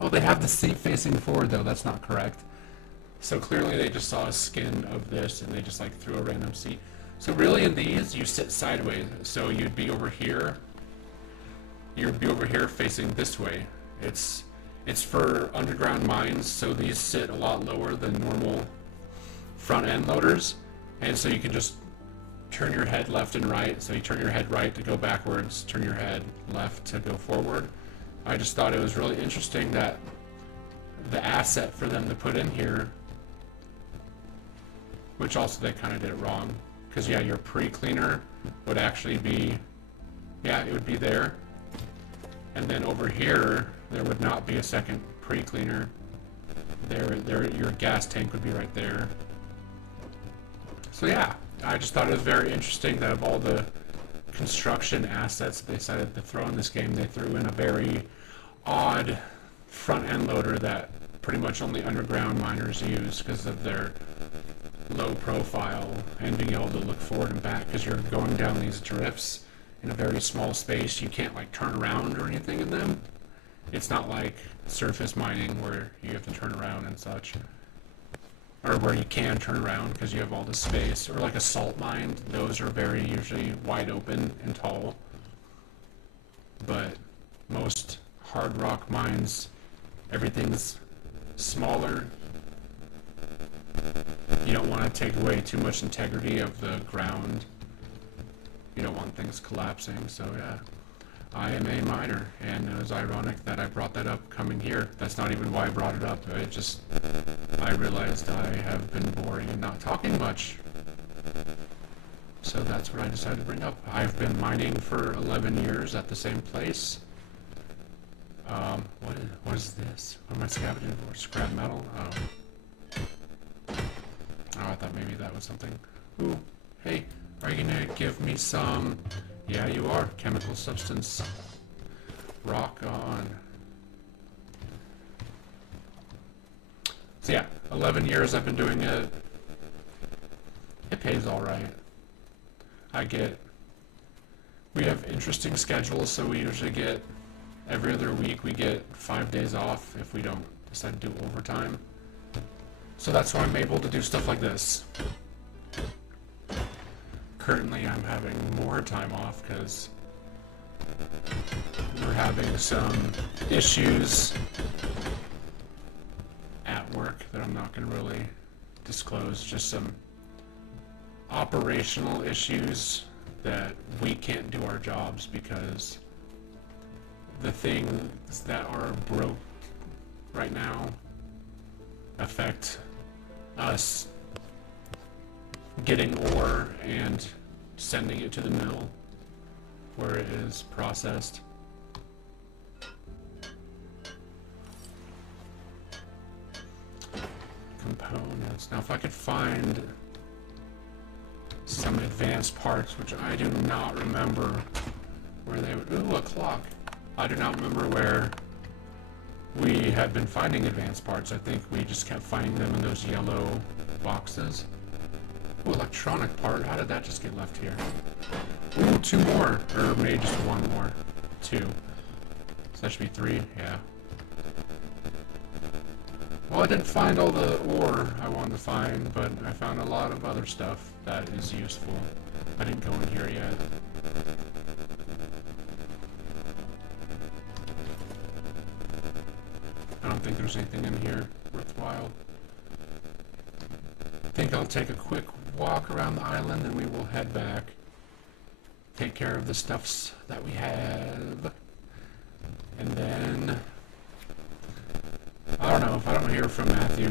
Oh, they have the seat facing forward though, that's not correct. So clearly they just saw a skin of this and they just like threw a random seat. So really in these, you sit sideways. So you'd be over here. You'd be over here facing this way. It's for underground mines, so these sit a lot lower than normal front end loaders. And so you can just turn your head left and right. So you turn your head right to go backwards, turn your head left to go forward. I just thought it was really interesting that the asset for them to put in here, which also they kind of did it wrong, because yeah, your pre-cleaner would actually be, yeah, it would be there, and then over here there would not be a second pre-cleaner. There, your gas tank would be right there. So yeah, I just thought it was very interesting that of all the construction assets they decided to throw in this game, they threw in a very odd front end loader that pretty much only underground miners use because of their low profile and being able to look forward and back, because you're going down these drifts in a very small space. You can't like turn around or anything in them. It's not like surface mining where you have to turn around and such, or where you can turn around because you have all this space, or like a salt mine. Those are very usually wide open and tall, but most hard rock mines, everything's smaller. You don't want to take away too much integrity of the ground. You don't want things collapsing, so yeah. I am a miner, and it was ironic that I brought that up coming here. That's not even why I brought it up. I realized I have been boring and not talking much. So that's what I decided to bring up. I've been mining for 11 years at the same place. What is this? What am I scavenging for? Scrap metal? Oh. Oh, I thought maybe that was something. Ooh, hey, are you gonna give me some... Yeah, you are. Chemical substance. Rock on. So yeah, 11 years I've been doing it. It pays alright. We have interesting schedules, so we usually get, every other week we get 5 days off if we don't decide to do overtime. So that's why I'm able to do stuff like this. Currently I'm having more time off because we're having some issues at work that I'm not going to really disclose. Just some operational issues that we can't do our jobs because the things that are broke right now affect us getting ore and sending it to the mill where it is processed. Components. Now if I could find some advanced parts, which I do not remember where they would... Ooh, a clock. I do not remember where we had been finding advanced parts. I think we just kept finding them in those yellow boxes. Ooh, electronic part. How did that just get left here? Ooh, 2 more. Or maybe just 1 more. 2. So that should be 3. Yeah. Well, I didn't find all the ore I wanted to find, but I found a lot of other stuff that is useful. I didn't go in here yet. I don't think there's anything in here worthwhile. I think I'll take a quick walk around the island and we will head back. Take care of the stuffs that we have. And then... I don't know, if I don't hear from Matthew,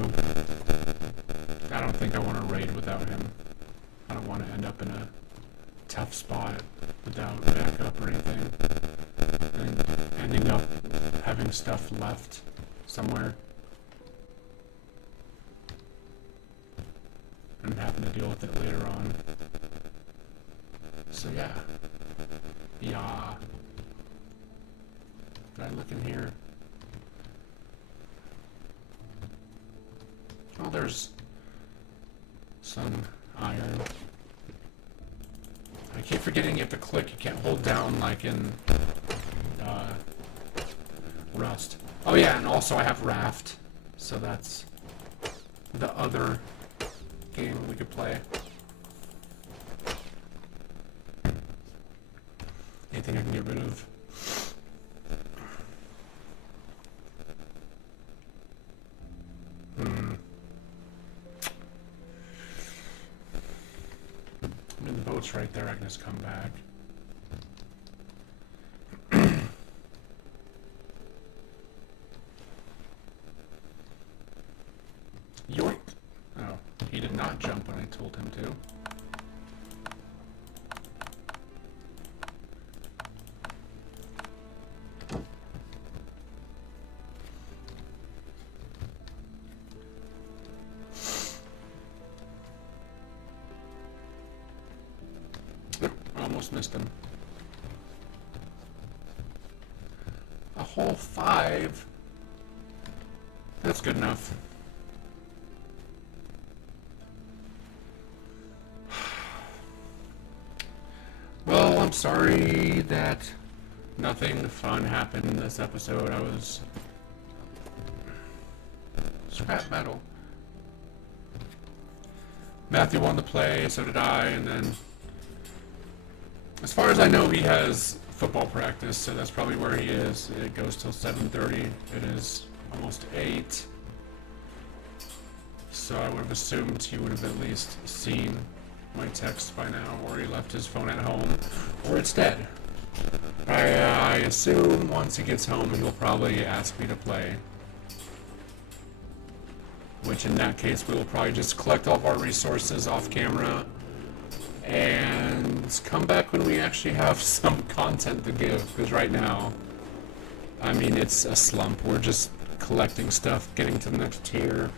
I don't think I want to raid without him. I don't want to end up in a tough spot without backup or anything. And ending up having stuff left somewhere. And having to deal with it later on. So yeah. Yeah. Did I look in here? Oh, there's some iron. I keep forgetting you have to click. You can't hold down like in Rust. Oh yeah, and also I have Raft. So that's the other game we could play. Anything I can get rid of? I mean, the boat's right there. I can just come back. Yoink! Oh, he did not jump when I told him to. Almost missed him. A whole 5. That's good enough. Well, I'm sorry that nothing fun happened in this episode. I was... Scrap metal. Matthew wanted to play, so did I, and then... As far as I know, he has football practice, so that's probably where he is. It goes till 7:30. It is almost 8. So I would have assumed he would have at least seen my text by now, or he left his phone at home, or it's dead. I assume once he gets home, he'll probably ask me to play. Which in that case, we will probably just collect all of our resources off camera and come back when we actually have some content to give, because right now I mean, it's a slump. We're just collecting stuff, getting to the next tier.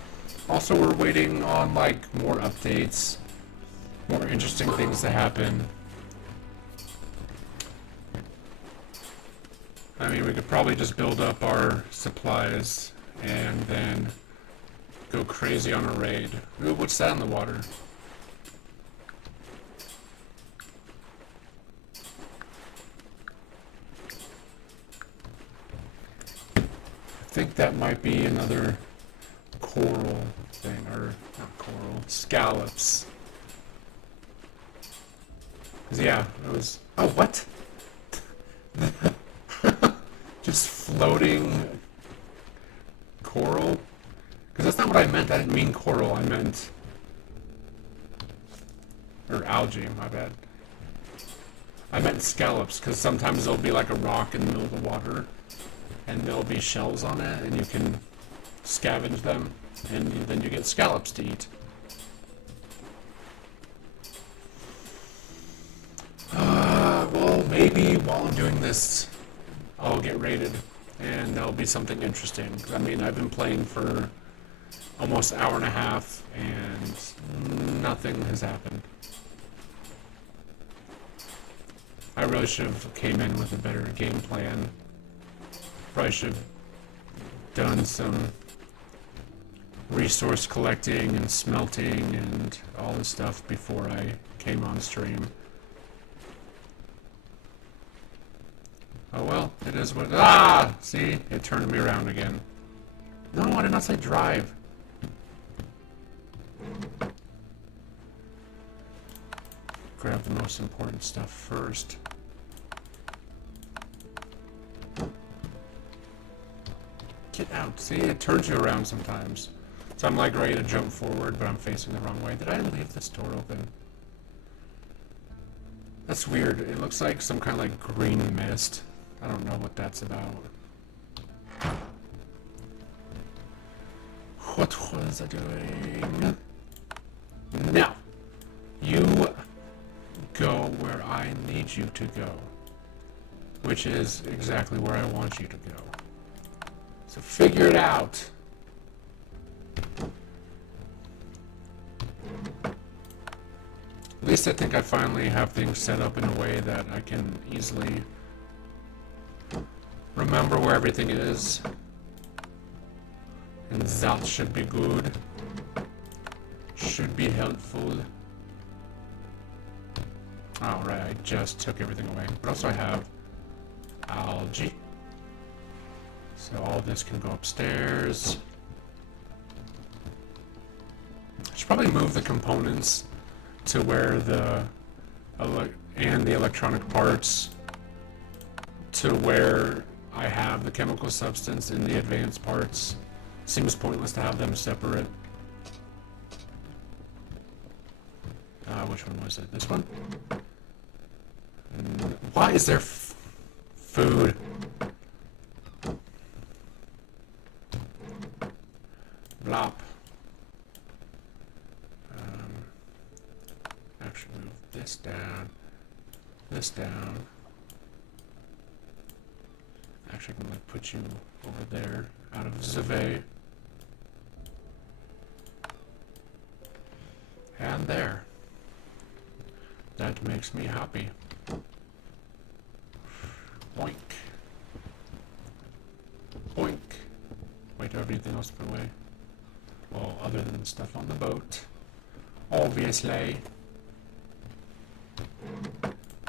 Also, we're waiting on, like, more updates, more interesting things to happen. I mean, we could probably just build up our supplies and then go crazy on a raid. Ooh, what's that in the water? I think that might be another coral thing, or not coral, scallops. 'Cause yeah, it was. Oh, what? Just floating coral? Because that's not what I meant. I didn't mean coral. I meant. Or algae, my bad. I meant scallops, because sometimes there'll be like a rock in the middle of the water, and there'll be shells on it, and you can scavenge them, and then you get scallops to eat. Well, maybe while I'm doing this, I'll get raided, and that'll be something interesting. I mean, I've been playing for almost an hour and a half, and nothing has happened. I really should have came in with a better game plan. Probably should have done some resource collecting and smelting and all this stuff before I came on stream. Oh well, it is what. Ah! See? It turned me around again. No, I did not say drive. Grab the most important stuff first. Get out. See, it turns you around sometimes. So I'm like ready to jump forward, but I'm facing the wrong way. Did I leave this door open? That's weird. It looks like some kind of like green mist. I don't know what that's about. What was I doing? Now, you go where I need you to go, which is exactly where I want you to go. So figure it out. At least I think I finally have things set up in a way that I can easily remember where everything is. And that should be good. Should be helpful. Alright, I just took everything away. But also I have algae. So all this can go upstairs. I should probably move the components to where the electronic parts to where I have the chemical substance in the advanced parts. Seems pointless to have them separate. Which one was it? This one? Why is there food? Blop. Actually move this down. This down. Actually, I'm going to put you over there, out of the way. And there. That makes me happy. Boink. Boink. Wait, do I have anything else to put away? Well, other than the stuff on the boat. Obviously.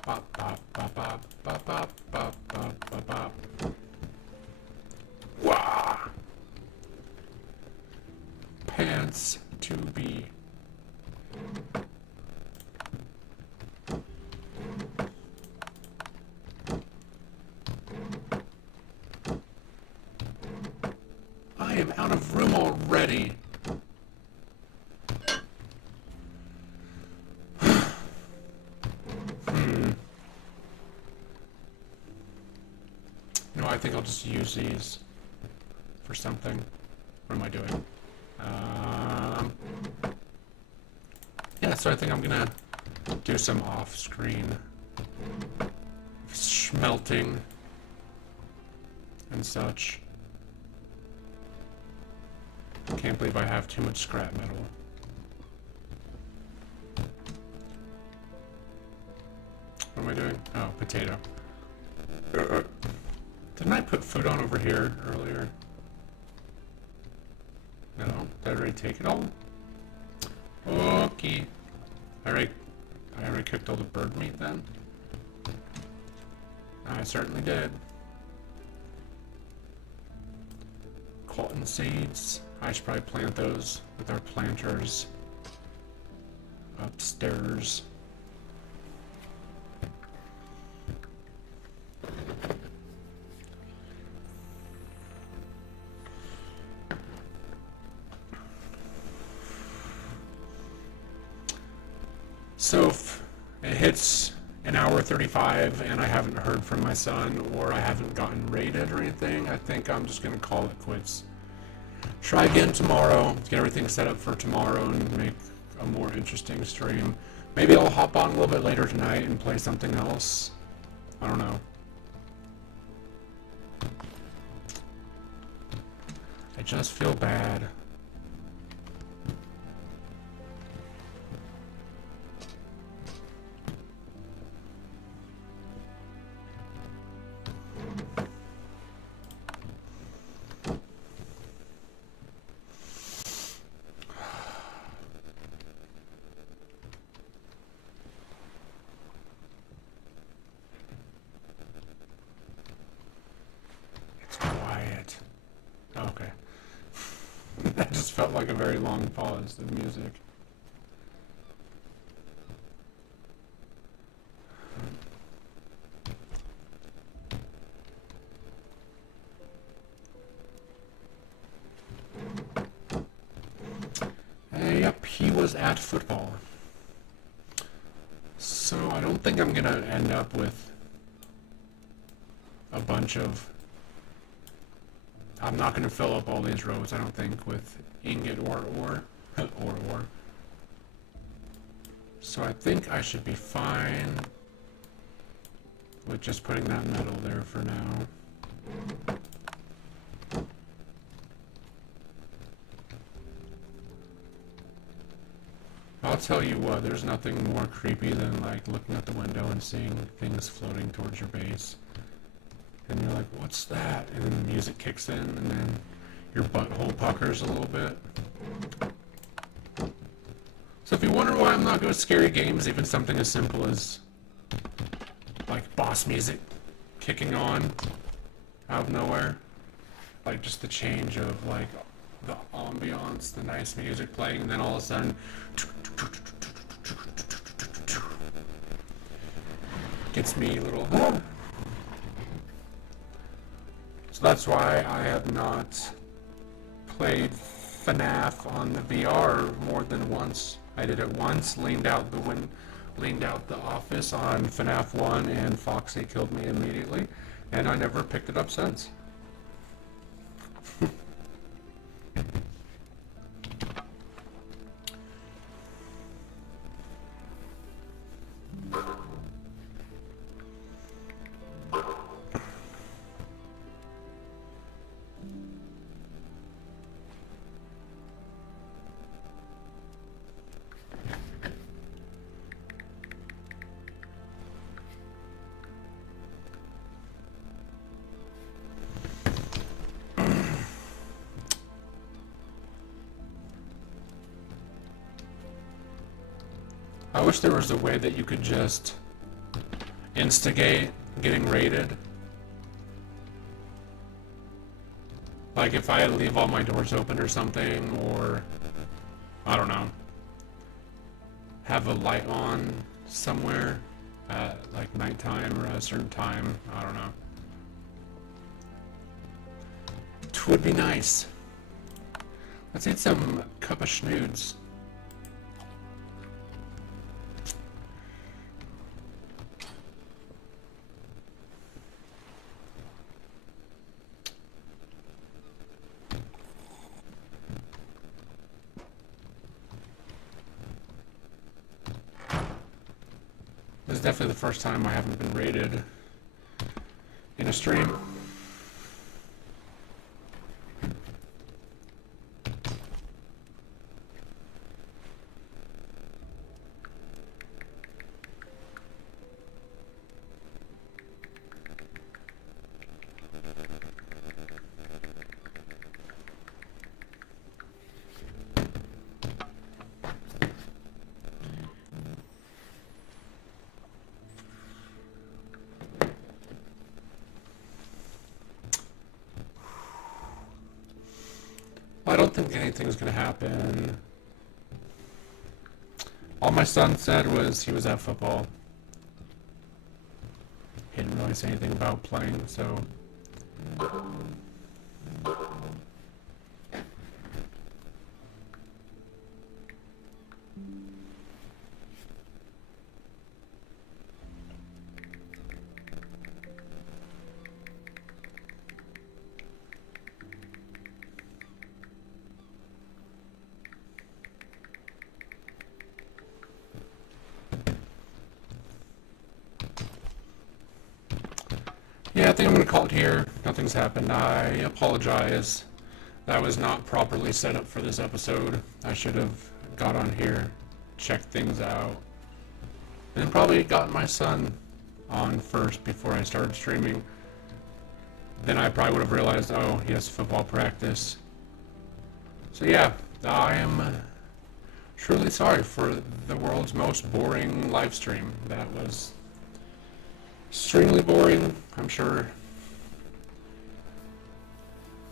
Bop, bop, bop, bop, bop, bop, bop, bop, bop, bop. Wah! Pants to be. I am out of room already. No, I think I'll just use these for something. What am I doing? Yeah, so I think I'm gonna do some off-screen smelting and such. Can't believe I have too much scrap metal. What am I doing? Oh, potato. Didn't I put food on over here earlier? No? Did I already take it all? Okay. I already cooked all the bird meat then? I certainly did. Cotton seeds. I should probably plant those with our planters upstairs. So if it hits an hour 35 and I haven't heard from my son or I haven't gotten raided or anything, I think I'm just going to call it quits. Try again tomorrow, get everything set up for tomorrow and make a more interesting stream. Maybe I'll hop on a little bit later tonight and play something else. I don't know. I just feel bad. Okay. That just felt like a very long pause of music. Yep, he was at football. So I don't think I'm gonna end up with a bunch of... I'm not going to fill up all these rows, I don't think, with ingot or ore. So I think I should be fine with just putting that metal there for now. I'll tell you what, there's nothing more creepy than like looking out the window and seeing things floating towards your base. And you're like, what's that? And then the music kicks in, and then your butthole puckers a little bit. So if you wonder why I'm not good at scary games, even something as simple as like boss music kicking on out of nowhere, like just the change of like the ambiance, the nice music playing, and then all of a sudden gets me a little... So that's why I have not played FNAF on the VR more than once. I did it once, leaned out the office on FNAF 1, and Foxy killed me immediately, and I never picked it up since. I wish there was a way that you could just instigate getting raided. Like if I leave all my doors open or something, or I don't know, have a light on somewhere at like nighttime or at a certain time, I don't know. It would be nice. Let's eat some cup of schnoods. This is definitely the first time I haven't been raided in a stream. I don't think anything's gonna happen. All my son said was he was at football. He didn't really say anything about playing, so. Yeah, I think I'm going to call it here. Nothing's happened. I apologize. That was not properly set up for this episode. I should have got on here, checked things out, and then probably got my son on first before I started streaming. Then I probably would have realized, oh, he has football practice. So yeah, I am truly sorry for the world's most boring live stream. That was extremely boring, I'm sure.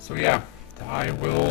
So yeah, I will